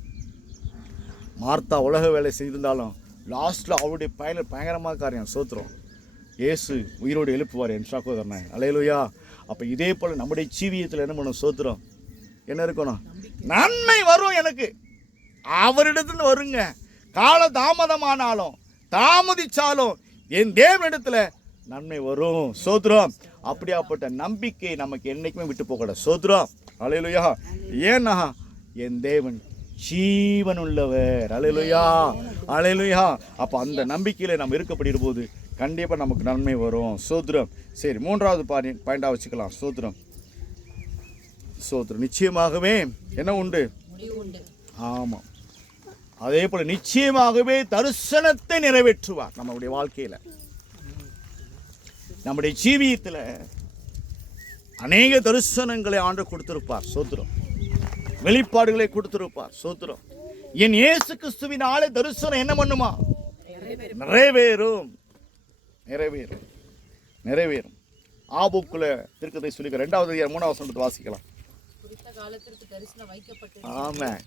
மார்த்தா உலக வேலை செய்திருந்தாலும் லாஸ்ட்டில் அவருடைய பயங்கரமாக காரியம். சோத்திரம். இயேசு உயிரோடு எழுப்புவார் என் சகோதரனை. அல்லேலூயா. அப்போ இதே போல் நம்முடைய ஜீவியத்தில் என்ன பண்ணணும்? சோத்திரம். என்ன இருக்கணும்? நன்மை வரும். எனக்கு அவரிடத்துல வருங்க. கால தாமதமானாலும் தாமதிச்சாலும் என் தேவனிடத்துல நன்மை வரும். சோத்திரம். அப்படியாப்பட்ட நம்பிக்கை நமக்கு என்னைக்குமே விட்டு போகக்கூடாது. சோத்திரம். அல்லேலூயா. ஏன்னா என் தேவன் ஜீவன் உள்ளவர். அல்லேலூயா. அல்லேலூயா. அப்போ அந்த நம்பிக்கையில் நம்ம இருக்கப்படுகிற போது கண்டிப்பாக நமக்கு நன்மை வரும். சோத்திரம். சரி, 3வது பாயிண்டாக வச்சுக்கலாம். சோத்திரம். சோத்திரம். நிச்சயமாகவே என்ன உண்டு? ஆமாம். அதே போல் நிச்சயமாகவே தரிசனத்தை நிறைவேற்றுவார் நம்முடைய வாழ்க்கையில். நம்முடைய ஜீவியத்தில் அநேக தரிசனங்களை ஆண்டு கொடுத்திருப்பார். சோத்திரம். வெளிப்பாடுகளை கொடுத்திருப்பார். சோத்திரம். என் இயேசு கிறிஸ்துவினாலே தரிசனம் என்ன பண்ணுமா? நிறைவேறும். நிறைவேறும். நிறைவேறும். ஆபுக்குள்ள திருக்கதை சொல்லி 2வது அதிகாரம் 3வது வசனத்தை வாசிக்கலாம். குறித்த காலத்திற்கு தரிசனம் வைக்கப்பட்டு ஆமென்.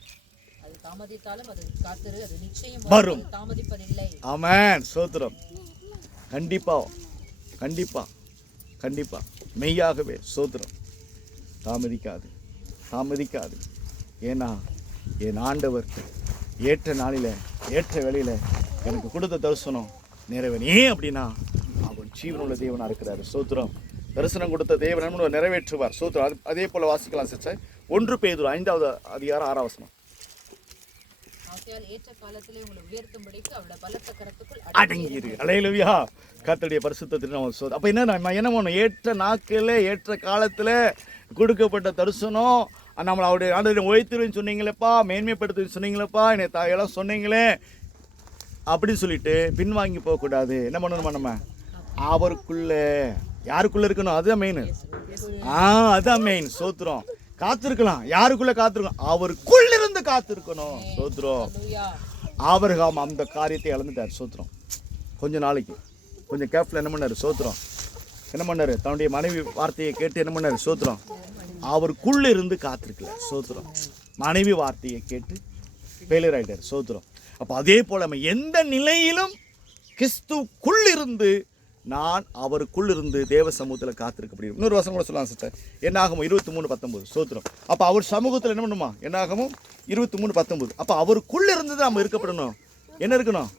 அது தாமதித்தாலும் அது காத்திரு, அது நிச்சயம் வரும். தாமதிப்பதில்லை. ஆமென். சோத்திரம். கண்டிப்பா கண்டிப்பா கண்டிப்பா மெய்யாகவே சோத்திரம். தாமதிக்காது, தாமதிக்காது. ஏன்னா என் ஆண்டவர் ஏற்ற நாளில் ஏற்ற வேளையில் எனக்கு கொடுத்த தரிசனம் நிறைவேறும். ஏன் அப்படின்னா அவர் ஜீவனுள்ள தேவனாக இருக்கிறார். சோத்திரம். தரிசனம் கொடுத்த தேவன் நிறைவேற்றுவார். சோத்திரம். அதே போல் வாசிக்கலாம் சிஸ்டர். 1 பேதுரு 5வது அதிகாரம் 6வது வசனம். ஆகையால் ஏற்ற காலத்திலே உங்களை உயர்த்தும்படிக்கு அவருடைய பலத்த கரத்துக்குள் அடங்கியிரு. அல்லேலூயா. கர்த்தருடைய பரிசுத்தத்தில் நம்ம அப்போ என்ன பண்ணணும்? ஏற்ற நாட்களில் ஏற்ற காலத்தில் கொடுக்கப்பட்ட தரிசனம் நம்மளை அவருடைய ஆண்டவரை உயர்த்துன்னு சொன்னீங்களேப்பா, மேன்மைப்படுத்துன்னு சொன்னீங்களேப்பா, என்னை தாயெல்லாம் சொன்னீங்களே அப்படின்னு சொல்லிட்டு பின்வாங்கி போகக்கூடாது. என்ன பண்ணணுமா? நம்ம அவருக்குள்ள யாருக்குள்ள இருக்கணும்? அதுதான் மெயின். அதுதான் மெயின். சோத்திரம். காத்திருக்கலாம். யாருக்குள்ள காத்திருக்கணும்? அவருக்குள்ள இருந்து காத்திருக்கணும். சோத்திரம். ஆபிரகாம் அந்த காரியத்தை இழந்துட்டார். சோத்திரம். கொஞ்ச நாளைக்கு கொஞ்சம் கேப்ல என்ன பண்ணாரு? சோத்திரம். என்ன பண்ணாரு? தன்னுடைய மனைவி வார்த்தையை கேட்டு என்ன பண்ணாரு? சோத்திரம். அவருக்குள்ள இருந்து காத்திருக்கல. சோத்திரம். மனைவி வார்த்தையை கேட்டு ஃபெயிலியர் ஆயிட்டார். சோத்திரம். அப்போ அதே போல நம்ம எந்த நிலையிலும் கிறிஸ்துக்குள்ளிருந்து நான் அவருக்குள்ளிருந்து தேவ சமூகத்தில் காத்திருக்க முடியும். இன்னொரு வசனம் கூட சொல்லலாம் சிஸ்டர். என்னாகமும் 23:19. சோத்திரம். அப்போ அவர் சமூகத்தில் என்ன பண்ணுமா? என்னாகமும் 23:19. அப்போ அவருக்குள்ளிருந்து நம்ம இருக்கப்படணும். என்ன இருக்கணும்?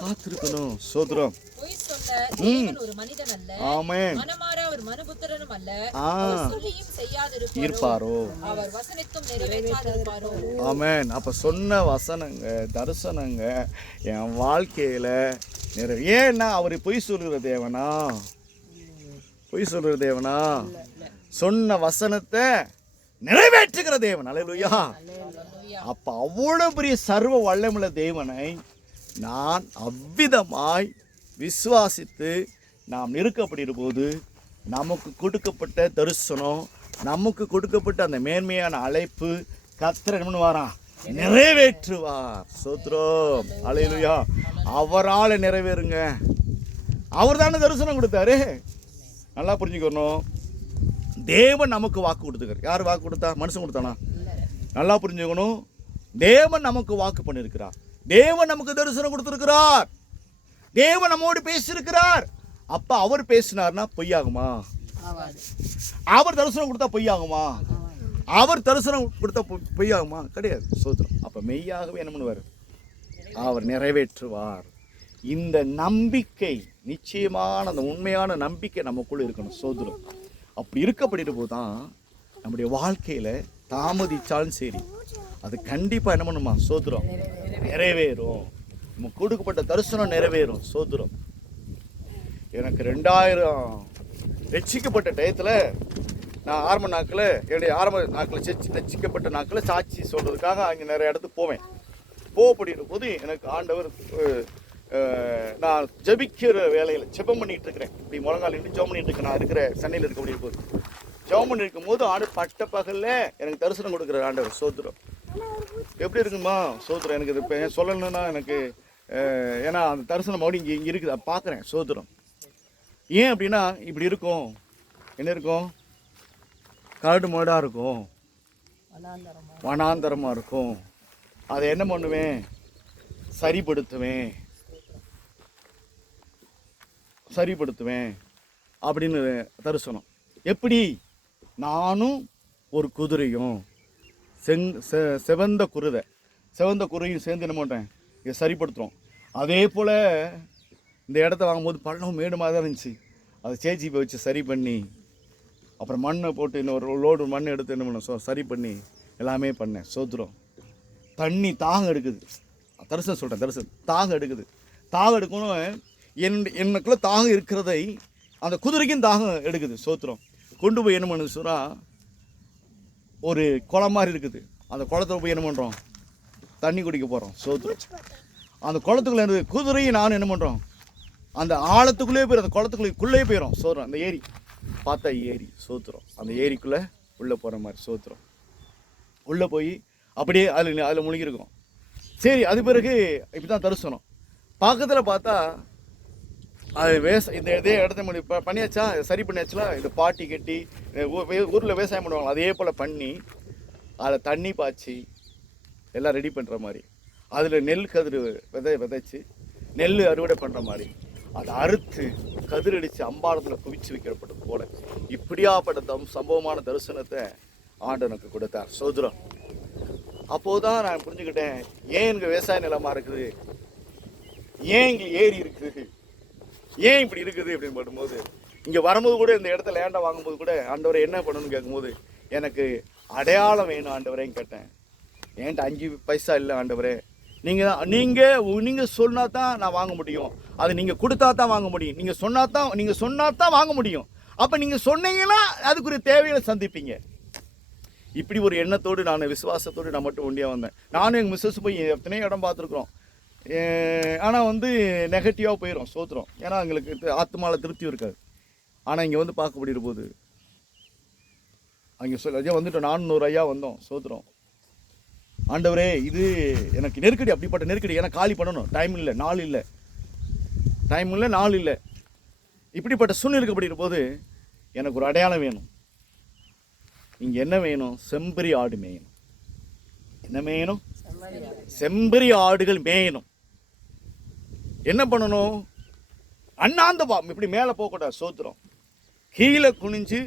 காத்திருக்கணும். சோத்திரம். பொய் சொல்ல தேவன் ஒரு மனிதன் அல்ல. ஆமென். மனமாற ஒரு மனுபுத்திரனும் அல்ல. சொல்லியும் செய்யாதிருப்பாரோ, அவர் வசனத்தும் நிறைவேற்றாதிருப்பாரோ. ஆமென். அப்ப சொன்ன வசனங்க தரிசனங்க என் வாழ்க்கையில ஏன்னா அவர் பொய் சொல்லுகிற தேவனா? பொய் சொல்லுகிற தேவனா? சொன்ன வசனத்தை நிறைவேற்றுகிற தேவன். அல்லேலூயா. அப்ப அவ்வளவு பெரிய சர்வ வல்லமுள்ள தேவனை நான் அவ்விதமாய் விசுவாசித்து நாம் நிற்கப்படுகிற போது நமக்கு கொடுக்கப்பட்ட தரிசனம், நமக்கு கொடுக்கப்பட்ட அந்த மேன்மையான அழைப்பு கர்த்தர் என்ன பண்ணுவாராம்? நிறைவேற்றுவார். ஸ்தோத்திரம். அல்லேலூயா. அவரால் நிறைவேறுங்க. அவர் தானே தரிசனம் கொடுத்தாரு. நல்லா புரிஞ்சுக்கணும். தேவன் நமக்கு வாக்கு கொடுத்துக்கிறார். யார் வாக்கு கொடுத்தா? மனுஷன் கொடுத்தானா? நல்லா புரிஞ்சுக்கணும். தேவன் நமக்கு வாக்கு பண்ணியிருக்கிறார். தேவன் நமக்கு தரிசனம் கொடுத்திருக்கிறார். தேவன் நம்மோடு பேசியிருக்கிறார். அப்ப அவர் பேசினார்னா பொய்யாகுமா? அவர் தரிசனம் கொடுத்தா பொய்யாகுமா? அவர் தரிசனம் கொடுத்தா பொய்யாகுமா? கிடையாது. ஸ்தோத்திரம். அப்ப மெய்யாகவே என்ன பண்ணுவார்? அவர் நிறைவேற்றுவார். இந்த நம்பிக்கை, நிச்சயமான அந்த உண்மையான நம்பிக்கை நமக்குள்ள இருக்கணும். ஸ்தோத்திரம். அப்படி இருக்கப்படிற போது தான் நம்முடைய வாழ்க்கையில தாமதிச்சாலும் சரி, அது கண்டிப்பா என்ன பண்ணுமா? ஸ்தோத்திரம். நிறைவேறும். நமக்கு கொடுக்கப்பட்ட தரிசனம் நிறைவேறும். ஸ்தோத்திரம். எனக்கு 2000 ரட்சிக்கப்பட்ட டயத்தில் நான் ஆரம்ப நாட்களில், என்னுடைய ஆரம்ப நாட்களில் ரட்சிக்கப்பட்ட நாட்களில் சாட்சி சொல்கிறதுக்காக அங்கே நிறைய இடத்துக்கு போவேன். போகப்படுகிற போது எனக்கு ஆண்டவர், நான் ஜபிக்கிற வேலையில் ஜெபம் பண்ணிகிட்டு இருக்கிறேன். இப்படி முழங்கால் நின்று ஜெபம் பண்ணிட்டு இருக்கேன். நான் இருக்கிற சென்னையில் இருக்கக்கூடிய போது ஜெபம் பண்ணி இருக்கும்போது பட்ட பகலில் எனக்கு தரிசனம் கொடுக்குற ஆண்டவர். ஸ்தோத்திரம். எப்படி இருக்குமா? ஸ்தோத்திரம். எனக்கு இது இப்போ சொல்லணும்னா எனக்கு, ஏன்னா அந்த தரிசனம் மறுபடியும் இங்கே இருக்குது, அதை பார்க்குறேன். ஸ்தோத்திரம். ஏன் அப்படின்னா இப்படி இருக்கும். என்ன இருக்கும்? கரடு மாடாக இருக்கும், வனாந்தரமாக இருக்கும். அதை என்ன பண்ணுவேன்? சரிப்படுத்துவேன் அப்படின்னு தரிசனம். எப்படி? நானும் ஒரு குதிரையும் செவந்த குதிரையும் சேர்ந்து என்ன பண்ணுறேன்? இதை சரிப்படுத்துகிறோம். அதே போல் இந்த இடத்த வாங்கும்போது பள்ளம் மேடுமாக தான் இருந்துச்சு. அதை சேஜிப்பை வச்சு சரி பண்ணி, அப்புறம் மண்ணை போட்டு இன்னொரு லோடு மண் எடுத்து என்ன பண்ண சரி பண்ணி எல்லாமே பண்ணேன். ஸ்தோத்திரம். தண்ணி தாகம் எடுக்குது. தரிசனம் சொல்கிறேன். தரிசனம் தாகம் எடுக்குது. தாகம் எடுக்கணும். எனக்குள்ள தாகம் இருக்கிறதை அந்த குதிரைக்கும் தாகம் எடுக்குது. ஸ்தோத்திரம். கொண்டு போய் என்ன பண்ணுது சொன்னால், ஒரு குளம் மாதிரி இருக்குது. அந்த குளத்துல போய் என்ன பண்ணுறோம்? தண்ணி குடிக்க போகிறோம். ஸ்தோத்திரம். அந்த குளத்துக்குள்ளே இருந்து குதிரையும் நானும் என்ன பண்ணுறோம்? அந்த ஆழத்துக்குள்ளேயே போயிடும். அந்த குளத்துக்குள்ளே போயிடும். ஸ்தோத்திரம். அந்த ஏரி பார்த்தா ஏரி. ஸ்தோத்திரம். அந்த ஏரிக்குள்ளே உள்ளே போகிற மாதிரி. ஸ்தோத்திரம். உள்ளே போய் அப்படியே அதில் முழுகிருக்கும். சரி, அது பிறகு இப்படி தான் தரிசனம். பக்கத்தில் பார்த்தா அது இந்த இதே இடத்த பண்ணியாச்சா, சரி பண்ணியாச்சுல, இந்த பாட்டி கட்டி ஊரில் விவசாயம் பண்ணுவாங்க. அதே போல் பண்ணி அதில் தண்ணி பாய்ச்சி எல்லாம் ரெடி பண்ணுற மாதிரி, அதில் நெல் கதிர் விதைச்சி நெல் அறுவடை பண்ணுற மாதிரி, அதை அறுத்து கதிரடித்து அம்பாரத்தில் குவிச்சு வைக்கப்பட்டது போல இப்படியாப்பட்ட சம்பவமான தரிசனத்தை ஆண்டவனுக்கு கொடுத்தார். ஸ்தோத்திரம். அப்போதான் நான் புரிஞ்சுக்கிட்டேன், ஏன் இங்கே விவசாய நிலமாக இருக்குது, ஏன் இங்கே ஏரி இருக்குது, ஏன் இப்படி இருக்குது அப்படின்னு பண்ணும்போது, இங்கே வரும்போது கூட இந்த இடத்துல லேண்டை வாங்கும்போது கூட ஆண்டவரை என்ன பண்ணணும்னு கேட்கும்போது, எனக்கு அடையாளம் வேணும் ஆண்டவரேன்னு கேட்டேன். ஏன்ட்ட 5 பைசா இல்லை ஆண்டவரே, நீங்கள் சொன்னா தான் நான் வாங்க முடியும், அது நீங்கள் கொடுத்தா தான் வாங்க முடியும், நீங்கள் சொன்னா தான் வாங்க முடியும். அப்போ நீங்கள் சொன்னீங்கன்னா அதுக்குரிய தேவைகளை சந்திப்பீங்க. இப்படி ஒரு எண்ணத்தோடு நான் விசுவாசத்தோடு நான் மட்டும் ஒண்டியாக வந்தேன். நானும் எங்கள் மிஸ்ஸஸ் போய் எத்தனையோ இடம் பார்த்துருக்குறோம். ஆனால் நெகட்டிவாக போயிடும். ஸ்தோத்திரம். ஏன்னா எங்களுக்கு ஆத்மாவில் திருப்தி இருக்காது. ஆனால் இங்கே வந்து பார்க்கப்படுகிற போது அங்கே ஐயா வந்துட்டோம், 400 ஐயா வந்தோம். ஸ்தோத்திரம். ஆண்டவரே, இது எனக்கு நெருக்கடி, அப்படிப்பட்ட நெருக்கடி. ஏன்னா காலி பண்ணணும், டைம் இல்லை, நாள் இல்லை. இப்படிப்பட்ட சூழ்நிலை இருக்கப்படுகிற போது எனக்கு ஒரு அடையாளம் வேணும். இங்கே என்ன வேணும்? செம்பரி ஆடு மேயணும். என்ன மேயணும்? செம்பரி ஆடுகள் மேயணும். என்ன பண்ணணும்? அண்ணாந்த இப்படி மேலே போகக்கூடாது. ஸ்தோத்திரம். கீழே குனிஞ்சு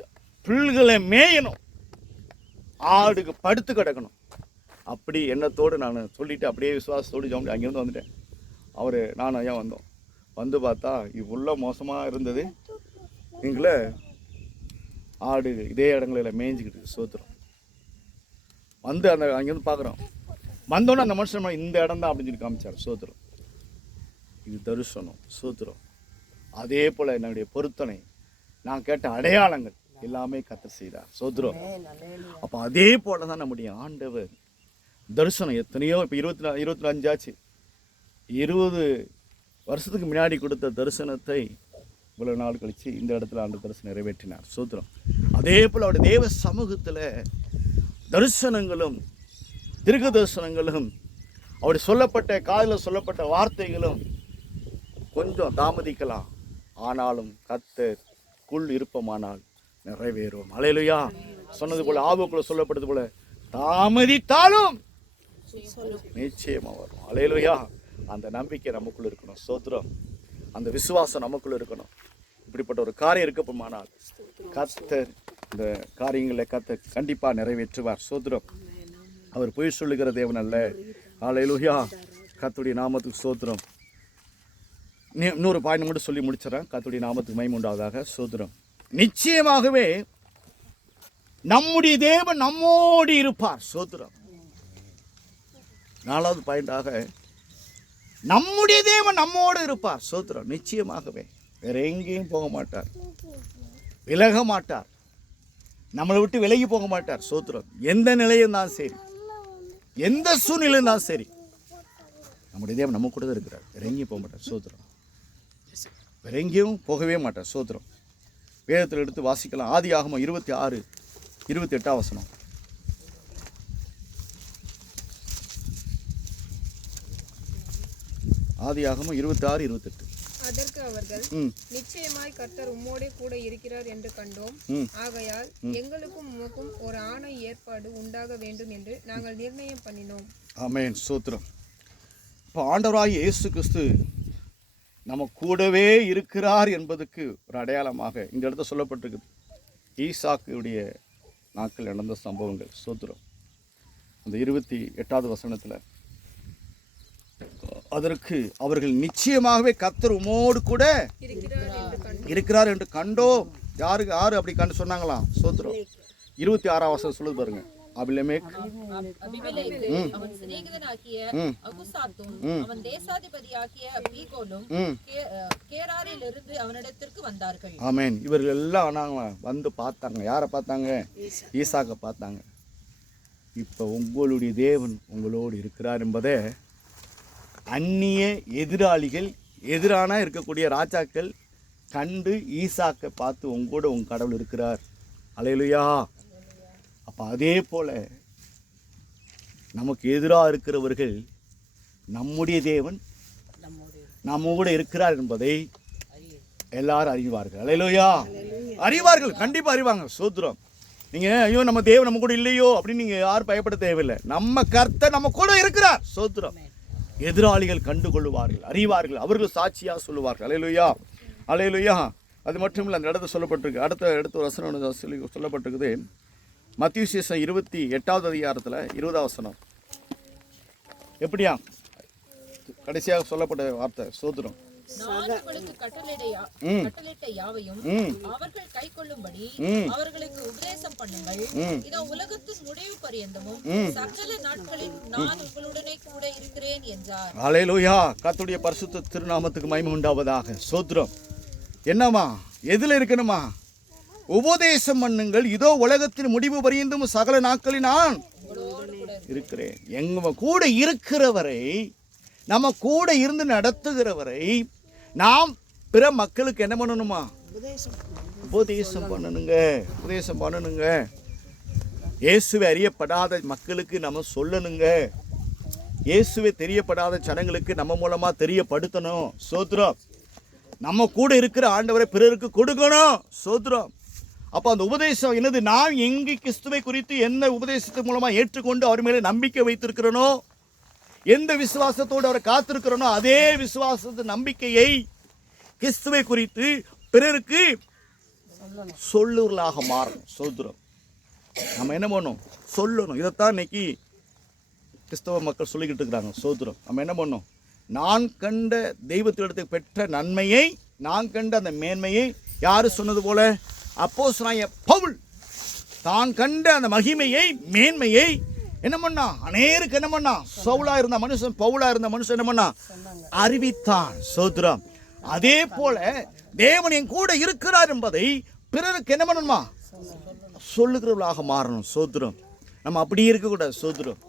புல்களை மேயணும். ஆடுக்கு படுத்து கிடக்கணும். அப்படி எண்ணத்தோடு நான் சொல்லிவிட்டு அப்படியே விசுவாசத்தோடு ஜெபம் அங்கேருந்து வந்துட்டேன். நானும் ஐயா வந்தோம். வந்து பார்த்தா இவ்வளோ மோசமாக இருந்தது. எங்களை ஆடு இதே இடங்களில் மேய்ஞ்சிக்கிட்டு. ஸ்தோத்திரம். வந்து அங்கேருந்து பார்க்குறோம். வந்தோன்னே அந்த மனுஷன் இந்த இடம் தான் அப்படின்னு சொல்லி காமிச்சார். ஸ்தோத்திரம். இது தரிசனம். ஸ்தோத்திரம். அதே போல் என்னுடைய பொருத்தனை, நான் கேட்ட அடையாளங்கள் எல்லாமே கர்த்தர் செய்தார். சோத்ரம். அப்போ அதே போல தான் நம்முடைய ஆண்டவர் தரிசனம் எத்தனையோ இப்போ 25 ஆச்சு. 20 வருஷத்துக்கு முன்னாடி கொடுத்த தரிசனத்தை இவ்வளவு நாள் கழிச்சு இந்த இடத்துல ஆண்டு தரிசனம் நிறைவேற்றினார். சோத்ரம். அதே போல் அவருடைய தேவ சமூகத்தில் தரிசனங்களும் தீர்க்க தரிசனங்களும் அவருடைய சொல்லப்பட்ட காதில் சொல்லப்பட்ட வார்த்தைகளும் கொஞ்சம் தாமதிக்கலாம், ஆனாலும் கர்த்தருக்குள் இருப்பமானால் நிறைவேறும். அல்லேலூயா. சொன்னது போல ஆபோக்குள்ள சொல்லப்பட்டது போல தாமதித்தாலும் நிச்சயமா வரும். அல்லேலூயா. அந்த நம்பிக்கை நமக்குள்ள இருக்கணும். சோத்ரம். அந்த விசுவாசம் நமக்குள்ள இருக்கணும். இப்படிப்பட்ட ஒரு காரியம் இருக்கப்போமானால் கர்த்தர் இந்த காரியங்களை கர்த்தர் கண்டிப்பா நிறைவேற்றுவார். சோத்ரம். அவர் பொய் சொல்லுகிற தேவன் அல்ல. அல்லேலூயா. கர்த்தருடைய நாமத்துக்கு சோத்ரம். இன்னொரு பாயிண்ட் மட்டும் சொல்லி முடிச்சிடறேன். கர்த்தருடைய நாமத்துக்கு மகிமை உண்டாவதாக. சோத்ரம். நிச்சயமாகவே நம்முடைய தேவன் நம்மோடு இருப்பார். சோத்ரம். 4வது பாயிண்டாக நம்முடைய தேவன் நம்மோடு இருப்பார். சோத்ரம். நிச்சயமாகவே வேற எங்கேயும் போக மாட்டார், விலக மாட்டார், நம்மளை விட்டு விலகி போக மாட்டார். சோத்ரம். எந்த நிலையும் தான் சரி, எந்த சூழ்நிலையும் தான் சரி, நம்முடைய தேவன் நம்ம கூட தான் இருக்கிறார். வேற எங்கேயும் போக மாட்டார். சோத்ரம். வேற எங்கேயும் போகவே மாட்டார். சோத்ரம். வேதத்தில் எடுத்து வாசிக்கலாம். ஆதியாகமம் 26:28 வசனம். ஆதியாகமம் 26:28. அதற்கு அவர்கள், நிச்சயமாய் கர்த்தர் உம்மோடே கூட இருக்கிறார் என்று கண்டோம். ஆகையால் எங்களுக்கும் உமக்கும் ஒரு ஆணை ஏற்பாடு உண்டாக வேண்டும் என்று நாங்கள் நிர்ணயம் பண்ணினோம். ஆமென். சோத்ரம். இப்போ ஆண்டவராகிய இயேசு கிறிஸ்து நம்ம கூடவே இருக்கிறார் என்பதுக்கு ஒரு அடையாளமாக இந்த இடத்துல சொல்லப்பட்டிருக்குது. ஈசாக்குடைய நாட்கள் நடந்த சம்பவங்கள். சோத்ரம். அந்த 28வது வசனத்தில் அதற்கு அவர்கள் நிச்சயமாகவே கர்த்தர் உம்மோடு கூட இருக்கிறார் என்று கண்டோம். யாரு அப்படி கண்டு சொன்னாங்களாம்? சோத்ரம். 26ஆம் வசனம் சொல்லுது பாருங்க. அபிமெலேக் அவன் சிநேகிதனாகிய அகுசாத்தும் அவன் தேசாதிபதியாகிய பீகோலும் கேராரிலிருந்து அவனிடத்திற்கு வந்தார்கள். ஆமென். இவர்கள் எல்லாம் வந்து பார்த்தாங்க. யாரை பார்த்தாங்க? ஈசாக்கை பார்த்தாங்க. இப்போ உங்களுடைய தேவன் உங்களோடு இருக்கிறார் என்பதை அந்நிய எதிராளிகள், எதிரான இருக்கக்கூடிய ராஜாக்கள் கண்டு ஈசாக்கை பார்த்து உங்களோட உங்கள் கடவுள் இருக்கிறார். அல்லேலூயா. அப்போ அதே போல் நமக்கு எதிராக இருக்கிறவர்கள் நம்முடைய தேவன் நம்ம கூட இருக்கிறார் என்பதை எல்லாரும் அறிவார்கள். அல்லேலூயா. அறிவார்கள். கண்டிப்பாக அறிவாங்க. சோத்ரம். நீங்கள் ஐயோ நம்ம தேவன் நம்ம கூட இல்லையோ அப்படின்னு நீங்கள் யாரும் பயப்பட தேவையில்லை. நம்ம கர்த்தர் நம்ம கூட இருக்கிறார். சோத்ரம். எதிராளிகள் கண்டுகொள்வார்கள், அறிவார்கள், அவர்கள் சாட்சியாக சொல்லுவார்கள். அல்லேலூயா. அல்லேலூயா. அது மட்டும் இல்லை, அந்த இடத்துல சொல்லப்பட்டிருக்கு. அடுத்த வசனம் சொல்லப்பட்டிருக்குது. மத்தேயு சுவிசேஷம் 28வது அதிகாரத்தில் 20வது வசனம். எப்படியா கடைசியாக சொல்லப்பட்ட வார்த்தை? சோத்ரம். நான் உங்களுக்கு கட்டளையிட்ட யாவையும் அவர்கள் கைக்கொள்ளும்படி அவர்களுக்கு உபதேசம் பண்ணுங்கள். இதோ உலகத்தின் முடிவு பரியந்தமும் சகல நாட்களில் நான் உங்களுடனே கூட இருக்கிறேன் என்றார். அல்லேலூயா. கர்த்தருடைய பரிசுத்த திருநாமத்துக்கு மகிமை உண்டாவதாக. சோத்ரம். என்னம்மா எதுல இருக்கணுமா? உபதேசம் பண்ணுங்கள். இதோ உலகத்தின் முடிவு பரியந்தம் சகல நாட்களில் நான் இருக்கிறேன். எங்க கூட இருக்கிறவரை, நம்ம கூட இருந்து நடத்துகிறவரை நாம் பிற மக்களுக்கு என்ன பண்ணணுமா? உபதேசம் பண்ணணுங்க. உபதேசம் பண்ணணுங்க. இயேசுவை அறியப்படாத மக்களுக்கு நம்ம சொல்லணுங்க. இயேசுவை தெரியப்படாத ஜனங்களுக்கு நம்ம மூலமா தெரியப்படுத்தணும். சோத்ரம். நம்ம கூட இருக்கிற ஆண்டவரை பிறருக்கு கொடுக்கணும். சோத்ரம். அப்போ அந்த உபதேசம் என்னது? நான் எங்கு கிறிஸ்துவை குறித்து என்ன உபதேசத்தின் மூலமா ஏற்றுக்கொண்டு அவர் மேலே நம்பிக்கை வைத்திருக்கிறனோ, எந்த விசுவாசத்தோடு அவரை காத்திருக்கிறனோ, அதே விசுவாசத்து நம்பிக்கையை கிறிஸ்துவை குறித்து பிறருக்கு சொல்லுவர்களாக மாறணும். சோத்ரம். நம்ம என்ன பண்ணணும்? சொல்லணும். இதைத்தான் இன்னைக்கு கிறிஸ்தவ மக்கள் சொல்லிக்கிட்டு இருக்கிறாங்க. சோத்ரம். நம்ம என்ன பண்ணணும்? நான் கண்ட தெய்வத்திடத்துக்கு பெற்ற நன்மையை, நான் கண்ட அந்த மேன்மையை யாரு சொன்னது போல? அப்போஸ்தலனாகிய பவுல் தான் கண்ட அந்த மகிமையை, மேன்மையை என்ன பண்ணா? அநேருக்கு என்ன பண்ணா? சவுலா இருந்த மனுஷன், பவுலா இருந்த மனுஷன் என்ன பண்ணா? அறிவித்தான். சோத்ரம். அதே போல தேவன் என் கூட இருக்கிறார் என்பதை பிறருக்கு என்ன பண்ணணுமா? சொல்லுகிறவர்களாக மாறணும். சோத்திரம். நம்ம அப்படியே இருக்கக்கூடாது. சோத்திரம்.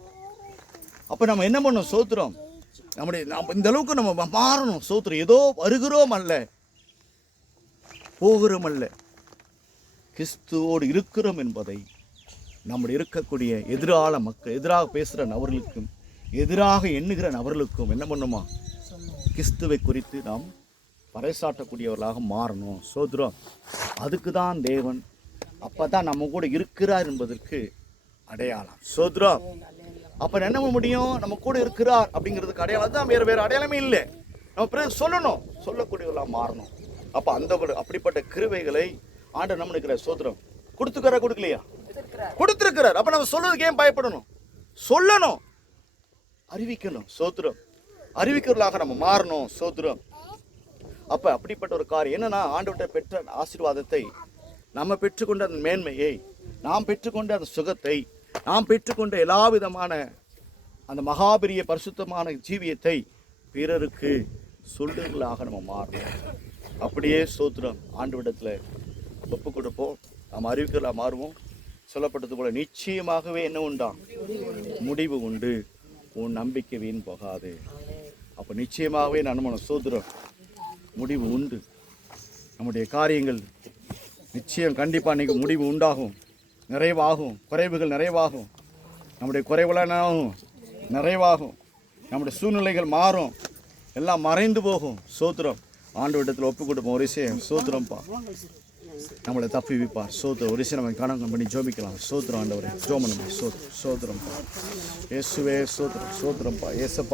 அப்போ நம்ம என்ன பண்ணணும்? சோத்திரம். நம்ம இந்த அளவுக்கு நம்ம மாறணும். சோத்திரம். ஏதோ வருகிறோம் அல்ல, போகிறோம் அல்ல, கிறிஸ்துவோடு இருக்கிறோம் என்பதை நம்முடைய இருக்கக்கூடிய எதிராக பேசுகிற நபர்களுக்கும் எதிராக எண்ணுகிற நபர்களுக்கும் என்ன பண்ணுமா? கிறிஸ்துவை குறித்து நாம் பறைசாட்டக்கூடியவர்களாக மாறணும். சோத்திரம். அதுக்கு தான் தேவன் அப்போ தான் நம்ம கூட இருக்கிறார் என்பதற்கு அடையாளம். சோத்திரம். அப்போ என்ன பண்ண முடியும்? நம்ம கூட இருக்கிறார் அப்படிங்கிறதுக்கு அடையாளம் தான், வேறு அடையாளமே இல்லை. நம்ம பிறகு சொல்லணும், சொல்லக்கூடியவர்களாக மாறணும். அப்போ அப்படிப்பட்ட கிருபைகளை ஆண்டவர் நம்ம இருக்கிற சோத்திரம் கொடுக்கலையா? கொடுத்துருக்கிறார். அப்போ நம்ம சொல்றதுக்கு ஏன் பயப்படணும்? சொல்லணும், அறிவிக்கணும். சோத்திரம். அறிவிக்கிறவர்களாக நம்ம மாறணும். சோத்திரம். அப்போ அப்படிப்பட்ட ஒரு காரியம் என்னன்னா, ஆண்டவர்கிட்ட பெற்ற ஆசீர்வாதத்தை, நம்ம பெற்றுக்கொண்ட அந்த மேன்மையை, நாம் பெற்றுக்கொண்ட அந்த சுகத்தை, நாம் பெற்றுக்கொண்ட எல்லா விதமான அந்த மகாபெரிய பரிசுத்தமான ஜீவியத்தை பிறருக்கு சொல்லுகளாக நம்ம மாறணும். அப்படியே சோத்திரம் ஆண்டவரிடத்தில் ஒப்பு கொடுப்போம். நாம் அறிவிக்கலாம், மாறுவோம். சொல்லப்பட்டது போல நிச்சயமாகவே என்ன உண்டாம்? முடிவு உண்டு. உன் நம்பிக்கை வீண் போகாது. அப்போ நிச்சயமாகவே நம்ம சோத்திரம் முடிவு உண்டு. நம்முடைய காரியங்கள் நிச்சயம் கண்டிப்பாக இன்றைக்கி முடிவு உண்டாகும், நிறைவாகும். குறைவுகள் நிறைவாகும். நம்முடைய குறைவுகளாகும், நிறைவாகும். நம்முடைய சூழ்நிலைகள் மாறும், எல்லாம் மறைந்து போகும். சோத்திரம். ஆண்டவரிடத்தில் ஒப்பு கொடுப்போம். ஒரு விஷயம் சோத்திரம்ப்பா நம்மளை தப்பி வைப்பார். சோத்திரம். ஒரு விஷயம் நம்ம கணக்கு பண்ணி ஜோபிக்கலாம். சோத்திரம். ஆண்டவரே ஜோமனம். சோத்திரம்ப்பா. இயேசுவே சோத்திரம். சோத்திரம்ப்பா. ஏசப்பா.